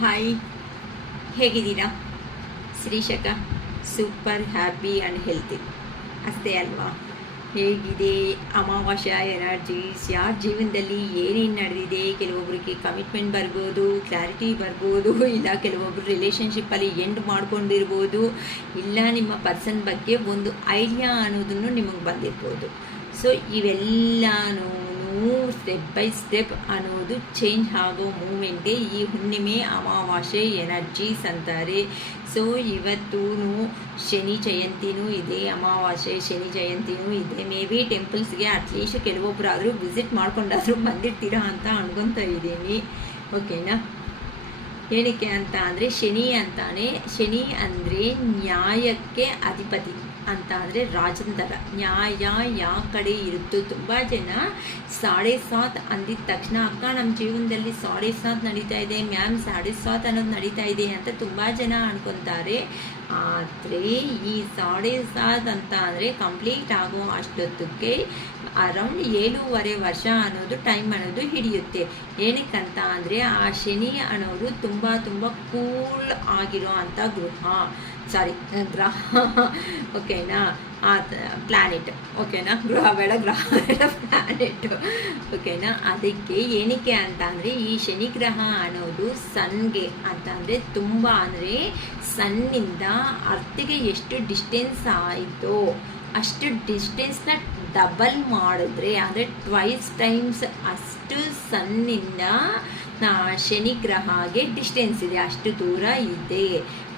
Hi, ಹೇಗಿದ್ದೀರಾ? ಶ್ರೀಶಕ super happy and healthy ಅಷ್ಟೇ ಅಲ್ವಾ? ಹೇಗಿದೆ ಅಮಾವಾಸ್ಯ ಎನರ್ಜೀಸ್? ಯಾರ ಜೀವನದಲ್ಲಿ ಏನೇನು ನಡೆದಿದೆ? ಕೆಲವೊಬ್ಬರಿಗೆ ಕಮಿಟ್ಮೆಂಟ್ ಬರ್ಬೋದು, ಕ್ಲಾರಿಟಿ ಬರ್ಬೋದು, ಇಲ್ಲ ಕೆಲವೊಬ್ಬರು ರಿಲೇಷನ್ಶಿಪ್ಪಲ್ಲಿ ಎಂಡ್ ಮಾಡ್ಕೊಂಡಿರ್ಬೋದು, ಇಲ್ಲ ನಿಮ್ಮ ಪರ್ಸನ್ ಬಗ್ಗೆ ಒಂದು ಐಡಿಯಾ ಅನ್ನೋದನ್ನು ನಿಮಗೆ ಬಂದಿರ್ಬೋದು. ಸೊ ಇವೆಲ್ಲನೂ ಸ್ಟೆಪ್ ಬೈ ಸ್ಟೆಪ್ ಅನ್ನೋದು ಚೇಂಜ್ ಆಗೋ ಮೂಮೆಂಟೇ ಈ ಹುಣ್ಣಿಮೆ ಅಮಾವಾಸ್ಯೆ ಎನರ್ಜೀಸ್ ಅಂತಾರೆ. ಸೊ ಇವತ್ತೂ ಶನಿ ಜಯಂತಿನೂ ಇದೆ, ಅಮಾವಾಸ್ಯೆ ಶನಿ ಜಯಂತಿನೂ ಇದೆ. ಮೇ ಬಿ ಟೆಂಪಲ್ಸ್ಗೆ ಅಟ್ಲೀಸ್ಟ್ ಕೆಲವೊಬ್ಬರಾದರೂ ವಿಸಿಟ್ ಮಾಡ್ಕೊಂಡಾದರೂ ಬಂದಿರ್ತೀರಾ ಅಂತ ಅನ್ಕೊತಾ ಇದ್ದೀನಿ. ಓಕೆನಾ? ಏನಕ್ಕೆ ಅಂತ ಅಂದರೆ ಶನಿ ಅಂದರೆ ನ್ಯಾಯಕ್ಕೆ ಅಧಿಪತಿ ಅಂತ ಅಂದರೆ ರಾಜನ ಥರ. ನ್ಯಾಯ ಯಾವ ಕಡೆ ಇರುತ್ತೋ, ತುಂಬ ಜನ 7.5 ಅಂದಿದ ತಕ್ಷಣ ಅಕ್ಕ ನಮ್ಮ ಜೀವನದಲ್ಲಿ 7.5 ನಡೀತಾ ಇದೆ ಮ್ಯಾಮ್, 7.5 ಅನ್ನೋದು ನಡೀತಾ ಇದೆ ಅಂತ ತುಂಬ ಜನ ಅನ್ಕೊತಾರೆ. ಆದರೆ ಈ 7.5 ಅಂತ ಅಂದರೆ ಕಂಪ್ಲೀಟ್ ಆಗೋ ಅಷ್ಟೊತ್ತಿಗೆ ಅರೌಂಡ್ 7.5 ವರ್ಷ ಅನ್ನೋದು ಟೈಮ್ ಅನ್ನೋದು ಹಿಡಿಯುತ್ತೆ. ಏನಕ್ಕಂತ ಅಂದರೆ ಆ ಶನಿ ಅನ್ನೋದು ತುಂಬ ತುಂಬ ಕೂಲ್ ಆಗಿರೋ ಅಂಥ ಗ್ರಹ ಓಕೆನಾ? ಆ ಪ್ಲ್ಯಾನೆಟ್ ಓಕೆನಾ? ಗ್ರಹ ಬೇಡ ಪ್ಲ್ಯಾನೆಟ್ ಓಕೆನಾ? ಅದಕ್ಕೆ ಏನಕ್ಕೆ ಅಂತ ಅಂದರೆ ಈ ಶನಿ ಗ್ರಹ ಅನ್ನೋದು ಸನ್ಗೆ ಅಂತ ಅಂದರೆ ತುಂಬ ಅಂದರೆ ಸನ್ನಿಂದ ಅರ್ಥಿಗೆ ಎಷ್ಟು ಡಿಸ್ಟೆನ್ಸ್ ಆಯಿತೋ ಅಷ್ಟು ಡಿಸ್ಟೆನ್ಸ್ನ ಡಬಲ್ ಮಾಡಿದ್ರೆ ಅಂದರೆ 2 ಟೈಮ್ಸ್ ಅಷ್ಟು ಸನ್ನಿಂದ ಶನಿ ಗ್ರಹಗೆ ಡಿಸ್ಟೆನ್ಸ್ ಇದೆ, ಅಷ್ಟು ದೂರ ಇದೆ.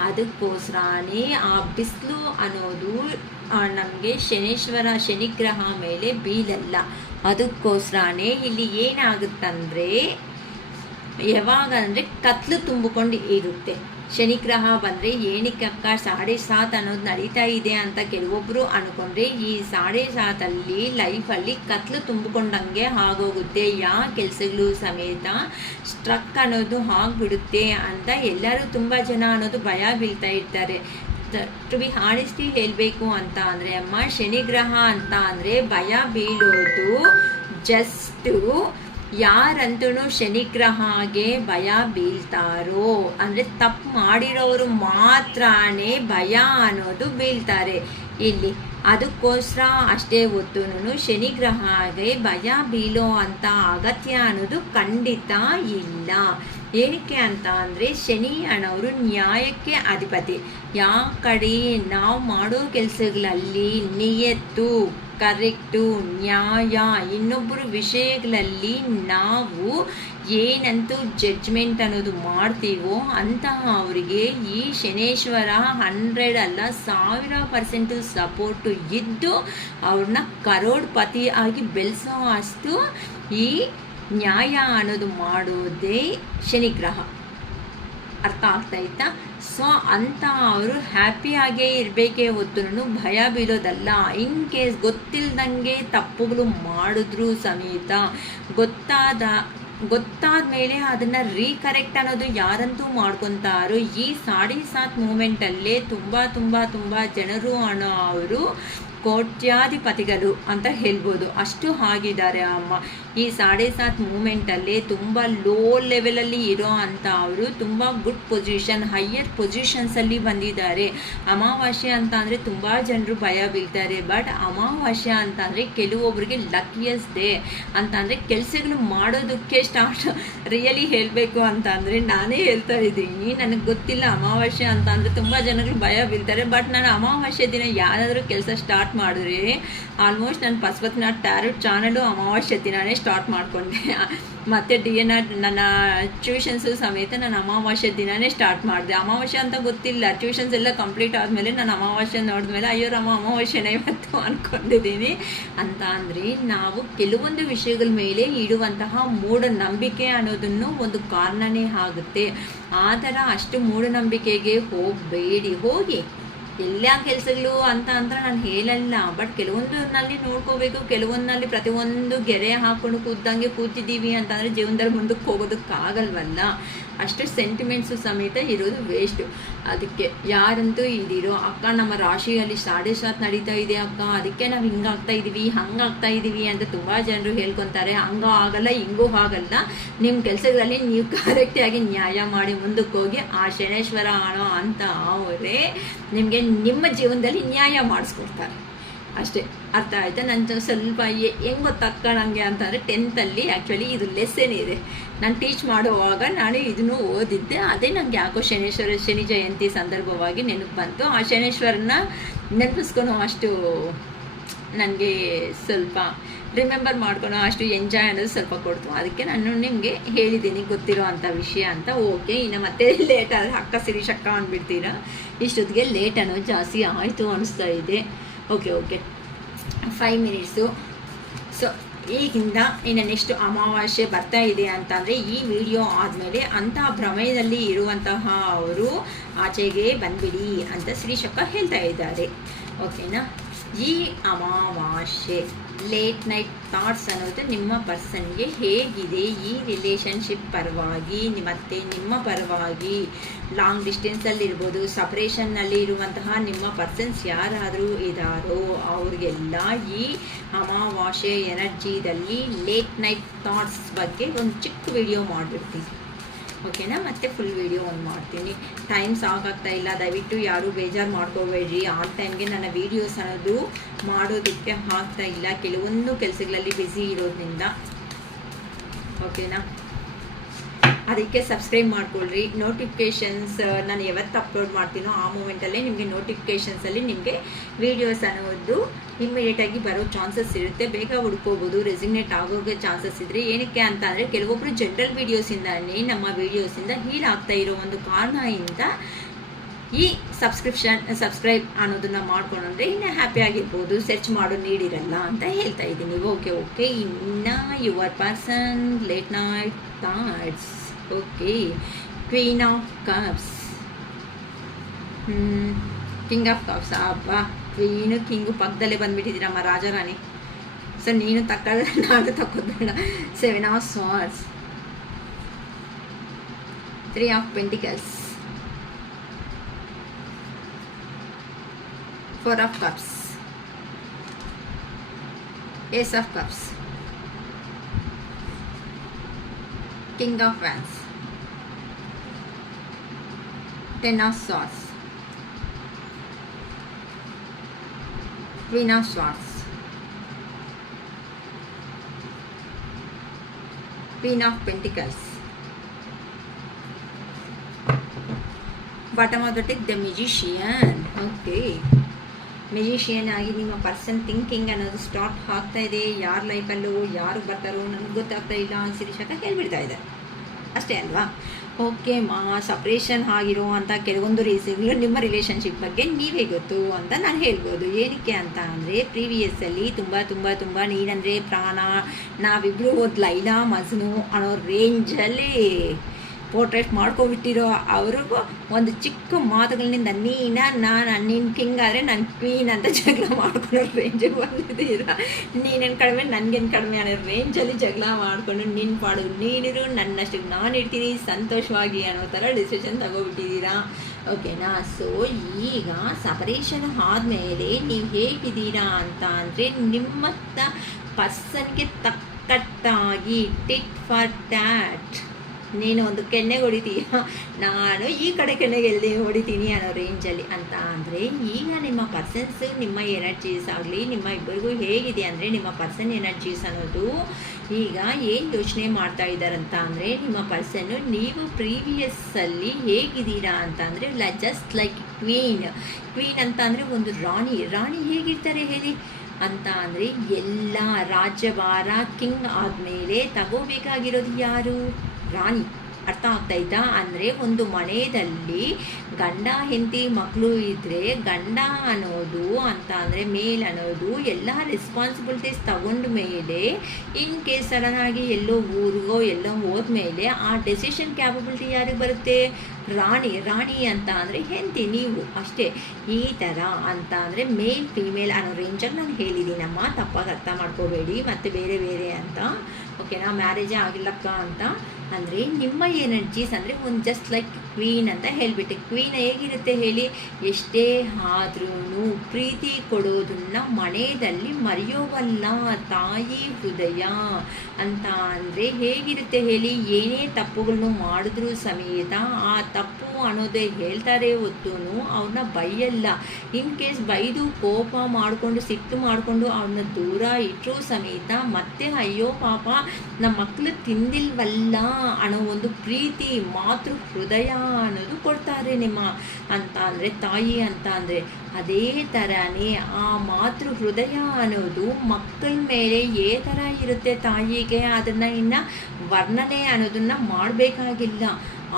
ಅದಕ್ಕೋಸ್ಕರನೇ ಆ ಬಿಸಿಲು ಅನ್ನೋದು ನಮಗೆ ಶನಿ ಗ್ರಹ ಮೇಲೆ ಬೀಳಲ್ಲ. ಅದಕ್ಕೋಸ್ಕರನೇ ಇಲ್ಲಿ ಏನಾಗುತ್ತಂದರೆ ಯಾವಾಗ ಅಂದರೆ ಕತ್ಲು ತುಂಬಿಕೊಂಡು ಇರುತ್ತೆ. ಶನಿ ಗ್ರಹ ಬಂದರೆ ಏನಕ್ಕೆ ಅಕ್ಕ 7.5 ಅನ್ನೋದು ನಡೀತಾ ಇದೆ ಅಂತ ಕೆಲವೊಬ್ಬರು ಅಂದ್ಕೊಂಡ್ರೆ, ಈ 7.5 ಲೈಫಲ್ಲಿ ಕತ್ಲು ತುಂಬಿಕೊಂಡಂಗೆ ಆಗೋಗುತ್ತೆ. ಯಾವ ಕೆಲಸಗಳು ಸಮೇತ ಸ್ಟ್ರಕ್ ಅನ್ನೋದು ಆಗಿಬಿಡುತ್ತೆ ಅಂತ ಎಲ್ಲರೂ ತುಂಬ ಜನ ಅನ್ನೋದು ಭಯ ಬೀಳ್ತಾ ಇರ್ತಾರೆ. ಟು ಬಿ ಹಾನೆಸ್ಟಿ ಹೇಳಬೇಕು ಅಂತ ಅಂದರೆ ಅಮ್ಮ, ಶನಿ ಗ್ರಹ ಅಂತ ಅಂದರೆ ಭಯ ಬೀಳೋದು ಜಸ್ಟು ಯಾರಂತೂ ಶನಿಗ್ರಹಗೆ ಭಯ ಬೀಳ್ತಾರೋ ಅಂದರೆ ತಪ್ಪು ಮಾಡಿರೋರು ಮಾತ್ರನೇ ಭಯ ಅನ್ನೋದು ಬೀಳ್ತಾರೆ ಇಲ್ಲಿ. ಅದಕ್ಕೋಸ್ಕರ ಅಷ್ಟೇ ಹೊತ್ತು ಶನಿಗ್ರಹಗೆ ಭಯ ಬೀಳೋ ಅಂಥ ಅಗತ್ಯ ಅನ್ನೋದು ಖಂಡಿತ ಇಲ್ಲ. ಏನಕ್ಕೆ ಅಂತ ಅಂದರೆ ಶನಿ ಅನ್ನೋರು ನ್ಯಾಯಕ್ಕೆ ಅಧಿಪತಿ. ಯಾವ ಕಡೆ ನಾವು ಮಾಡೋ ಕೆಲಸಗಳಲ್ಲಿ ನಿಯತ್ತು, ಕರೆಕ್ಟು, ನ್ಯಾಯ, ಇನ್ನೊಬ್ಬರ ವಿಷಯಗಳಲ್ಲಿ ನಾವು ಏನಂತೂ ಜಡ್ಜ್ಮೆಂಟ್ ಅನ್ನೋದು ಮಾಡ್ತೀವೋ ಅಂತಹ ಅವರಿಗೆ ಈ ಶನೇಶ್ವರ 100 ಅಲ್ಲ 1000% ಸಪೋರ್ಟು ಇದ್ದು ಅವ್ರನ್ನ ಕರೋಡ್ಪತಿ ಆಗಿ ಬೆಳೆಸೋ ಅಷ್ಟು ಈ ನ್ಯಾಯ ಅನ್ನೋದು ಮಾಡೋದೇ ಶನಿಗ್ರಹ. ಅರ್ಥ ಆಗ್ತಾಯಿತ್ತಾ? ಸೊ ಅಂತ ಅವರು ಹ್ಯಾಪಿಯಾಗೇ ಇರಬೇಕೇ ಹೊತ್ತು ಭಯ ಬೀಳೋದಲ್ಲ. ಇನ್ ಕೇಸ್ ಗೊತ್ತಿಲ್ದಂಗೆ ತಪ್ಪುಗಳು ಮಾಡಿದ್ರು ಸಮೇತ ಗೊತ್ತಾದ ಮೇಲೆ ಅದನ್ನು ರೀಕರೆಕ್ಟ್ ಅನ್ನೋದು ಯಾರಂತೂ ಮಾಡ್ಕೊತಾರೋ. ಈ 7.5 ಮೂಮೆಂಟಲ್ಲೇ ತುಂಬ ಜನರು ಅನ್ನೋ ಅವರು ಕೋಟ್ಯಾಧಿಪತಿಗಳು ಅಂತ ಹೇಳ್ಬೋದು, ಅಷ್ಟು ಆಗಿದ್ದಾರೆ ಅಮ್ಮ. ಈ 7.5 ಮೂಮೆಂಟಲ್ಲಿ ತುಂಬ ಲೋ ಲೆವೆಲಲ್ಲಿ ಇರೋ ಅಂಥ ಅವರು ತುಂಬ ಗುಡ್ ಪೊಸಿಷನ್, ಹೈಯರ್ ಪೊಸಿಷನ್ಸಲ್ಲಿ ಬಂದಿದ್ದಾರೆ. ಅಮಾವಾಸ್ಯೆ ಅಂತ ಅಂದರೆ ತುಂಬ ಜನರು ಭಯ ಬೀಳ್ತಾರೆ. ಬಟ್ ಅಮಾವಾಸ್ಯೆ ಅಂತ ಅಂದರೆ ಕೆಲವೊಬ್ಬರಿಗೆ ಲಕ್ಕಿಯಸ್ಟ್ ಡೇ ಅಂತ ಅಂದರೆ ಕೆಲಸಗಳು ಮಾಡೋದಕ್ಕೆ ಸ್ಟಾರ್ಟ್. ರಿಯಲಿ ಹೇಳಬೇಕು ಅಂತ ಅಂದರೆ ನಾನೇ ಹೇಳ್ತಾ ಇದ್ದೀನಿ, ನನಗೆ ಗೊತ್ತಿಲ್ಲ ಅಮಾವಾಸ್ಯೆ ಅಂತ ಅಂದರೆ ತುಂಬ ಜನಗಳು ಭಯ ಬೀಳ್ತಾರೆ. ಬಟ್ ನಾನು ಅಮಾವಾಸ್ಯೆ ದಿನ ಯಾರಾದರೂ ಕೆಲಸ ಸ್ಟಾರ್ಟ್ ಮಾಡಿದ್ರೆ ಆಲ್ಮೋಸ್ಟ್ ನಾನು ಪಶುಪತಿನಾಥ್ ಟ್ಯಾರೋಟ್ ಚಾನಲು ಅಮಾವಾಸ್ಯೆ ದಿನವೇ ಸ್ಟಾರ್ಟ್ ಮಾಡಿಕೊಂಡೆ. ಮತ್ತು DNR ನನ್ನ ಟ್ಯೂಷನ್ಸು ಸಮೇತ ನಾನು ಅಮಾವಾಸ್ಯೆ ದಿನವೇ ಸ್ಟಾರ್ಟ್ ಮಾಡಿದೆ. ಅಮಾವಾಸ್ಯೆ ಅಂತ ಗೊತ್ತಿಲ್ಲ, ಟ್ಯೂಷನ್ಸ್ ಎಲ್ಲ ಕಂಪ್ಲೀಟ್ ಆದಮೇಲೆ ನಾನು ಅಮಾವಾಸ್ಯೆ ನೋಡಿದ್ಮೇಲೆ ಅಯ್ಯೋ ಅಮಾವಾಸ್ಯೆನೇ ಇವತ್ತು ಅಂದ್ಕೊಂಡಿದ್ದೀನಿ. ಅಂತ ಅಂದರೆ ನಾವು ಕೆಲವೊಂದು ವಿಷಯಗಳ ಮೇಲೆ ಇಡುವಂತಹ ಮೂಢನಂಬಿಕೆ ಅನ್ನೋದನ್ನು ಒಂದು ಕಾರಣನೇ ಆಗುತ್ತೆ. ಆ ಥರ ಅಷ್ಟು ಮೂಢನಂಬಿಕೆಗೆ ಹೋಗಬೇಡಿ. ಹೋಗಿ ಎಲ್ಲ ಕೆಲಸಗಳು ಅಂತ ನಾನು ಹೇಳಲ್ಲ. ಬಟ್ ಕೆಲವೊಂದರಲ್ಲಿ ನೋಡ್ಕೋಬೇಕು, ಕೆಲವೊಂದಲ್ಲಿ ಪ್ರತಿಯೊಂದು ಗೆರೆ ಹಾಕ್ಕೊಂಡು ಕೂದಂಗೆ ಕೂತಿದ್ದೀವಿ ಅಂತಂದರೆ ಜೀವನದಲ್ಲಿ ಮುಂದಕ್ಕೆ ಹೋಗೋದಕ್ಕಾಗಲ್ವಲ್ಲ. ಅಷ್ಟು ಸೆಂಟಿಮೆಂಟ್ಸು ಸಮೇತ ಇರೋದು ವೇಸ್ಟು. ಅದಕ್ಕೆ ಯಾರಂತೂ ಇದಿರೋ ಅಕ್ಕ ನಮ್ಮ ರಾಶಿಯಲ್ಲಿ 7.5 ನಡೀತಾ ಇದೆ ಅಕ್ಕ, ಅದಕ್ಕೆ ನಾವು ಹಿಂಗಾಗ್ತಾ ಇದ್ದೀವಿ ಹಂಗಾಗ್ತಾ ಇದ್ದೀವಿ ಅಂತ ತುಂಬ ಜನರು ಹೇಳ್ಕೊತಾರೆ. ಹಂಗೂ ಆಗಲ್ಲ ಹಿಂಗೂ ಆಗಲ್ಲ. ನಿಮ್ಮ ಕೆಲಸಗಳಲ್ಲಿ ನೀವು ಕರೆಕ್ಟಾಗಿ ನ್ಯಾಯ ಮಾಡಿ ಮುಂದಕ್ಕೆ ಹೋಗಿ ಆ ಶನೇಶ್ವರ ಆಣೋ ಅಂತ ಅವರೇ ನಿಮಗೆ ನಿಮ್ಮ ಜೀವನದಲ್ಲಿ ನ್ಯಾಯ ಮಾಡಿಸ್ಕೊಡ್ತಾರೆ ಅಷ್ಟೇ. ಅರ್ಥ ಆಯಿತಾ? ನನ್ನ ಸ್ವಲ್ಪ ಹೆಂಗೆ ಗೊತ್ತಾಗ್ಕೊಳ್ಳಂಗೆ ಅಂತಂದರೆ 10th ಆ್ಯಕ್ಚುಲಿ ಇದು ಲೆಸನ್ ಇದೆ. ನಾನು ಟೀಚ್ ಮಾಡುವಾಗ ನಾನು ಇದನ್ನು ಓದಿದ್ದೆ. ಅದೇ ನನಗೆ ಯಾಕೋ ಶನಿ ಜಯಂತಿ ಸಂದರ್ಭವಾಗಿ ನೆನಪು ಬಂತು. ಆ ಶನೇಶ್ವರನ ನೆನಪಿಸ್ಕೊಳೋ ಅಷ್ಟು ನನಗೆ ಸ್ವಲ್ಪ ರಿಮೆಂಬರ್ ಮಾಡ್ಕೊಳೋ ಅಷ್ಟು ಎಂಜಾಯ್ ಅನ್ನೋದು ಸ್ವಲ್ಪ ಕೊಡ್ತು. ಅದಕ್ಕೆ ನಾನು ನಿಮಗೆ ಹೇಳಿದ್ದೀನಿ ಗೊತ್ತಿರೋ ಅಂಥ ವಿಷಯ ಅಂತ. ಓಕೆ, ಇನ್ನು ಮತ್ತೆ ಲೇಟ್ ಆದರೆ ಅಕ್ಕ ಶಿರೀಷಕ್ಕ ಅಂದ್ಬಿಡ್ತೀರಾ. ಇಷ್ಟೊತ್ತಿಗೆ ಲೇಟ್ ಅನ್ನೋದು ಜಾಸ್ತಿ ಆಯಿತು ಅನಿಸ್ತಾ ಇದೆ. Okay 5 minutes. ಸೊ ಈಗಿಂದ ಇನ್ನು ನೆಕ್ಸ್ಟ್ ಅಮಾವಾಸ್ಯೆ ಬರ್ತಾ ಇದೆ ಅಂತಂದರೆ ಈ ವಿಡಿಯೋ ಆದಮೇಲೆ ಅಂತಹ ಭ್ರಮೆಯಲ್ಲಿ ಇರುವಂತಹ ಅವರು ಆಚೆಗೆ ಬಂದ್ಬಿಡಿ ಅಂತ ಶ್ರೀಶಕ್ಕ ಹೇಳ್ತಾ ಇದ್ದಾರೆ. ಓಕೆನಾ? ಈ ಅಮಾವಾಸ್ಯೆ ಲೇಟ್ ನೈಟ್ ಥಾಟ್ಸ್ ಅನ್ನೋದು ನಿಮ್ಮ ಪರ್ಸನ್ಗೆ ಹೇಗಿದೆ, ಈ ರಿಲೇಷನ್ಶಿಪ್ ಪರವಾಗಿ ಮತ್ತು ನಿಮ್ಮ ಪರವಾಗಿ ಲಾಂಗ್ ಡಿಸ್ಟೆನ್ಸಲ್ಲಿರ್ಬೋದು, ಸಪ್ರೇಷನ್ನಲ್ಲಿ ಇರುವಂತಹ ನಿಮ್ಮ ಪರ್ಸನ್ಸ್ ಯಾರಾದರೂ ಇದ್ದಾರೋ ಅವ್ರಿಗೆಲ್ಲ ಈ ಅಮಾವಾಸ್ಯೆ ಎನರ್ಜಿದಲ್ಲಿ ಲೇಟ್ ನೈಟ್ ಥಾಟ್ಸ್ ಬಗ್ಗೆ ಒಂದು ಚಿಕ್ಕ ವಿಡಿಯೋ ಮಾಡಿಬಿಡ್ತೀನಿ. ಓಕೆನಾ? ಮತ್ತೆ ಫುಲ್ ವಿಡಿಯೋ ಒಂದು ಮಾಡ್ತೀನಿ. ಟೈಮ್ ಸಾಕಾಗ್ತಾ ಇಲ್ಲ, ದಯವಿಟ್ಟು ಯಾರೂ ಬೇಜಾರು ಮಾಡ್ಕೋಬೇಡ್ರಿ. ಆ ಟೈಮ್ಗೆ ನನ್ನ ವೀಡಿಯೋಸ್ ಅನ್ನೋದು ಮಾಡೋದಕ್ಕೆ ಆಗ್ತಾ ಇಲ್ಲ, ಕೆಲವೊಂದು ಕೆಲಸಗಳಲ್ಲಿ ಬ್ಯುಸಿ ಇರೋದ್ರಿಂದ. ಓಕೆನಾ? ಅದಕ್ಕೆ ಸಬ್ಸ್ಕ್ರೈಬ್ ಮಾಡ್ಕೊಳ್ರಿ. ನೋಟಿಫಿಕೇಷನ್ಸ್ ನಾನು ಯಾವತ್ತು ಅಪ್ಲೋಡ್ ಮಾಡ್ತೀನೋ ಆ ಮೂಮೆಂಟಲ್ಲೇ ನಿಮಗೆ ನೋಟಿಫಿಕೇಷನ್ಸಲ್ಲಿ ನಿಮಗೆ ವೀಡಿಯೋಸ್ ಅನ್ನೋದು ಇಮ್ಮಿಡಿಯೇಟಾಗಿ ಬರೋ ಚಾನ್ಸಸ್ ಇರುತ್ತೆ. ಬೇಗ ಹುಡ್ಕೋಬೋದು, ರೆಸಿಗ್ನೇಟ್ ಆಗೋಕ್ಕೆ ಚಾನ್ಸಸ್ ಇದ್ದರೆ. ಏನಕ್ಕೆ ಅಂತ ಅಂದರೆ ಕೆಲವೊಬ್ಬರು ಜನರಲ್ ವೀಡಿಯೋಸಿಂದನೇ ನಮ್ಮ ವೀಡಿಯೋಸಿಂದ ಹೀಲ್ ಆಗ್ತಾ ಇರೋ ಒಂದು ಕಾರಣದಿಂದ ಈ ಸಬ್ಸ್ಕ್ರೈಬ್ ಅನ್ನೋದನ್ನು ಮಾಡ್ಕೊಂಡ್ರೆ ಇನ್ನೂ ಹ್ಯಾಪಿ ಆಗಿರ್ಬೋದು, ಸರ್ಚ್ ಮಾಡೋ ನೀಡಿರಲ್ಲ ಅಂತ ಹೇಳ್ತಾ ಇದ್ದೀನಿ. ಓಕೆ ಇನ್ನು your person late night thoughts. Okay, queen of cups, king of cups. ಅಬ್ಬಾ, ಕ್ವೀನು ಕಿಂಗು ಪಕ್ಕದಲ್ಲೇ ಬಂದುಬಿಟ್ಟಿದ್ದೀರಮ್ಮ ರಾಜಾರಾಣಿ. ಸೊ ನೀನು ತಕ್ಕೊಂಡ್ರೆ ನಾನು ತಕ್ಕೋಬೇಡ. 7 of swords, 3 of pentacles, 4 of cups, Ace of Cups, King of Wands, 10 of Swords, Queen of Swords, Queen of Pentacles. Bottom of the deck, the Magician. Okay. Magician ಆಗಿ ನಿಮ್ಮ person thinking ಅನ್ನೋದು start ಆಗ್ತಾ ಇದೆ. ಯಾರ ಲೈಫಲ್ಲೂ ಯಾರು ಬರ್ತಾರೋ ನನಗೆ ಗೊತ್ತಾಗ್ತಾ ಇಲ್ಲ ಶಿರೀಷಕ್ಕ ಹೇಳ್ಬಿಡ್ತಾ ಇದ್ದಾರೆ ಅಷ್ಟೇ ಅಲ್ವಾ? ಓಕೆ ಸಪ್ರೇಷನ್ ಆಗಿರೋ ಅಂತ ಕೆಲವೊಂದು ರೀಸನ್ಗಳು ನಿಮ್ಮ ರಿಲೇಷನ್ಶಿಪ್ ಬಗ್ಗೆ ನೀವೇ ಗೊತ್ತು ಅಂತ ನಾನು ಹೇಳ್ಬೋದು. ಏನಕ್ಕೆ ಅಂತ ಅಂದರೆ ಪ್ರೀವಿಯಸ್ಸಲ್ಲಿ ತುಂಬ ನೀನಂದರೆ ಪ್ರಾಣ, ನಾವಿಬ್ಬರು ಒಂದು ಲೈಲಾ ಮಜ್ನು ಅನ್ನೋ ರೇಂಜಲ್ಲಿ ಪೋರ್ಟ್ರೇಟ್ ಮಾಡ್ಕೊಬಿಟ್ಟಿರೋ ಅವ್ರಿಗೂ ಒಂದು ಚಿಕ್ಕ ಮಾತುಗಳಿಂದ ನಾನು ನಿನ್ನ ಕಿಂಗ್ ಆದರೆ ನಾನು ಕ್ವೀನ್ ಅಂತ ಜಗಳ ಮಾಡ್ಕೊಳ್ಳೋ ರೇಂಜಿಗೆ ಬಂದಿದ್ದೀರ. ನೀನೇನು ಕಡಿಮೆ ನನಗೇನು ಕಡಿಮೆ ಅನ್ನೋ ರೇಂಜಲ್ಲಿ ಜಗಳ ಮಾಡಿಕೊಂಡು ನಿನ್ನ ಪಾಡು ನೀನಿರು, ನನ್ನಷ್ಟಕ್ಕೆ ನಾನು ಇರ್ತೀನಿ ಸಂತೋಷವಾಗಿ ಅನ್ನೋ ಥರ ಡಿಸಿಷನ್ ತಗೋಬಿಟ್ಟಿದ್ದೀರಾ. ಓಕೆನಾ? ಸೊ ಈಗ ಸಪರೇಷನ್ ಆದಮೇಲೆ ನೀವು ಹೇಗಿದ್ದೀರಾ ಅಂತ ಅಂದರೆ ನಿಮ್ಮತ್ತ ಪರ್ಸನ್ಗೆ ತಕ್ಕಟ್ಟಾಗಿ ಟಿಟ್ ಫಾರ್ ಟ್ಯಾಟ್ ನೀನು ಒಂದು ಕೆನ್ನೆಗೆ ಹೊಡಿತೀಯ, ನಾನು ಈ ಕಡೆ ಕೆನ್ನೆಗೆ ಎಲ್ಲಿ ಹೊಡಿತೀನಿ ಅನ್ನೋ ರೇಂಜಲ್ಲಿ ಅಂತ ಅಂದರೆ ಈಗ ನಿಮ್ಮ ಪರ್ಸನ್ಸ್ ನಿಮ್ಮ ಎನರ್ಜೀಸ್ ಆಗಲಿ ನಿಮ್ಮ ಇಬ್ಬರಿಗೂ ಹೇಗಿದೆ ಅಂದರೆ ನಿಮ್ಮ ಪರ್ಸನ್ ಎನರ್ಜೀಸ್ ಅನ್ನೋದು ಈಗ ಏನು ಯೋಚನೆ ಮಾಡ್ತಾ ಇದ್ದಾರಂತ ಅಂದರೆ ನಿಮ್ಮ ಪರ್ಸನ್ನು ನೀವು ಪ್ರೀವಿಯಸ್ಸಲ್ಲಿ ಹೇಗಿದ್ದೀರಾ ಅಂತ ಅಂದರೆ ಜಸ್ಟ್ ಲೈಕ್ ಕ್ವೀನ್ ಅಂತ ಅಂದರೆ ಒಂದು ರಾಣಿ ಹೇಗಿರ್ತಾರೆ ಹೇಳಿ ಅಂತ ಅಂದರೆ ಎಲ್ಲ ರಾಜ್ಯಭಾರ ಕಿಂಗ್ ಆದಮೇಲೆ ತಗೋಬೇಕಾಗಿರೋದು ಯಾರು? ರಾಣಿ ಅರ್ಥ ಆಗ್ತಾಯಿತಾ? ಅಂದರೆ ಒಂದು ಮನೆಯಲ್ಲಿ ಗಂಡ ಹೆಂಡತಿ ಮಕ್ಕಳು ಇದ್ದರೆ ಗಂಡ ಅನ್ನೋದು ಅಂತ ಅಂದರೆ ಮೇಲ್ ಅನ್ನೋದು ಎಲ್ಲ ರೆಸ್ಪಾನ್ಸಿಬಿಲಿಟೀಸ್ ತಗೊಂಡ ಮೇಲೆ ಇನ್ ಕೇಸ್ ಸಡನ್ನಾಗಿ ಎಲ್ಲೋ ಊರಿಗೋ ಎಲ್ಲೋ ಹೋದ್ಮೇಲೆ ಆ ಡೆಸಿಷನ್ ಕ್ಯಾಪಬಿಲಿಟಿ ಯಾರಿಗೆ ಬರುತ್ತೆ? ರಾಣಿ ಅಂತ ಅಂದರೆ ಹೆಂಡತಿ, ನೀವು ಅಷ್ಟೇ. ಈ ಥರ ಅಂತ ಅಂದರೆ ಮೇಲ್ ಫೀಮೇಲ್ ಅನ್ನೋ ರೇಂಜಲ್ಲಿ ನಾನು ಹೇಳಿದ್ದೀನಮ್ಮ, ತಪ್ಪಾಗಿ ಅರ್ಥ ಮಾಡ್ಕೋಬೇಡಿ ಮತ್ತು ಬೇರೆ ಅಂತ. ಓಕೆನಾ? ಮ್ಯಾರೇಜೇ ಆಗಿಲ್ಲಕ್ಕ ಅಂತ ಅಂದರೆ ನಿಮ್ಮ ಎನರ್ಜೀಸ್ ಅಂದರೆ ಒಂದು ಜಸ್ಟ್ ಲೈಕ್ ಕ್ವೀನ್ ಅಂತ ಹೇಳಿಬಿಟ್ಟೆ. ಕ್ವೀನ್ ಹೇಗಿರುತ್ತೆ ಹೇಳಿ? ಎಷ್ಟೇ ಆದ್ರೂ ಪ್ರೀತಿ ಕೊಡೋದನ್ನು ಮನೆಯಲ್ಲಿ ಮರೆಯೋವಲ್ಲ ತಾಯಿ ಹೃದಯ ಅಂತ ಅಂದರೆ ಹೇಗಿರುತ್ತೆ ಹೇಳಿ? ಏನೇ ತಪ್ಪುಗಳನ್ನು ಮಾಡಿದ್ರೂ ಸಮೇತ ಆ ತಪ್ಪು ಅನ್ನೋದೇ ಹೇಳ್ತಾರೆ ಹೊತ್ತು ಅವ್ರನ್ನ ಬೈಯಲ್ಲ. ಇನ್ ಕೇಸ್ ಬೈದು ಕೋಪ ಮಾಡಿಕೊಂಡು ಸಿಟ್ಟು ಮಾಡಿಕೊಂಡು ಅವ್ರನ್ನ ದೂರ ಇಟ್ಟರೂ ಸಮೇತ ಮತ್ತೆ ಅಯ್ಯೋ ಪಾಪ ನಮ್ಮ ಮಕ್ಕಳು ತಿಂದಿಲ್ವಲ್ಲ ಅನ್ನೋ ಒಂದು ಪ್ರೀತಿ ಮಾತೃ ಹೃದಯ ಅನ್ನೋದು ಕೊಡ್ತಾರೆ ನಿಮ್ಮ ಅಂತ ಅಂದರೆ ತಾಯಿ ಅಂತ ಅಂದರೆ. ಅದೇ ಥರನೇ ಆ ಮಾತೃ ಹೃದಯ ಅನ್ನೋದು ಮಕ್ಕಳ ಮೇಲೆ ಏ ಥರ ಇರುತ್ತೆ ತಾಯಿಗೆ, ಅದನ್ನು ಇನ್ನು ವರ್ಣನೆ ಅನ್ನೋದನ್ನು ಮಾಡಬೇಕಾಗಿಲ್ಲ.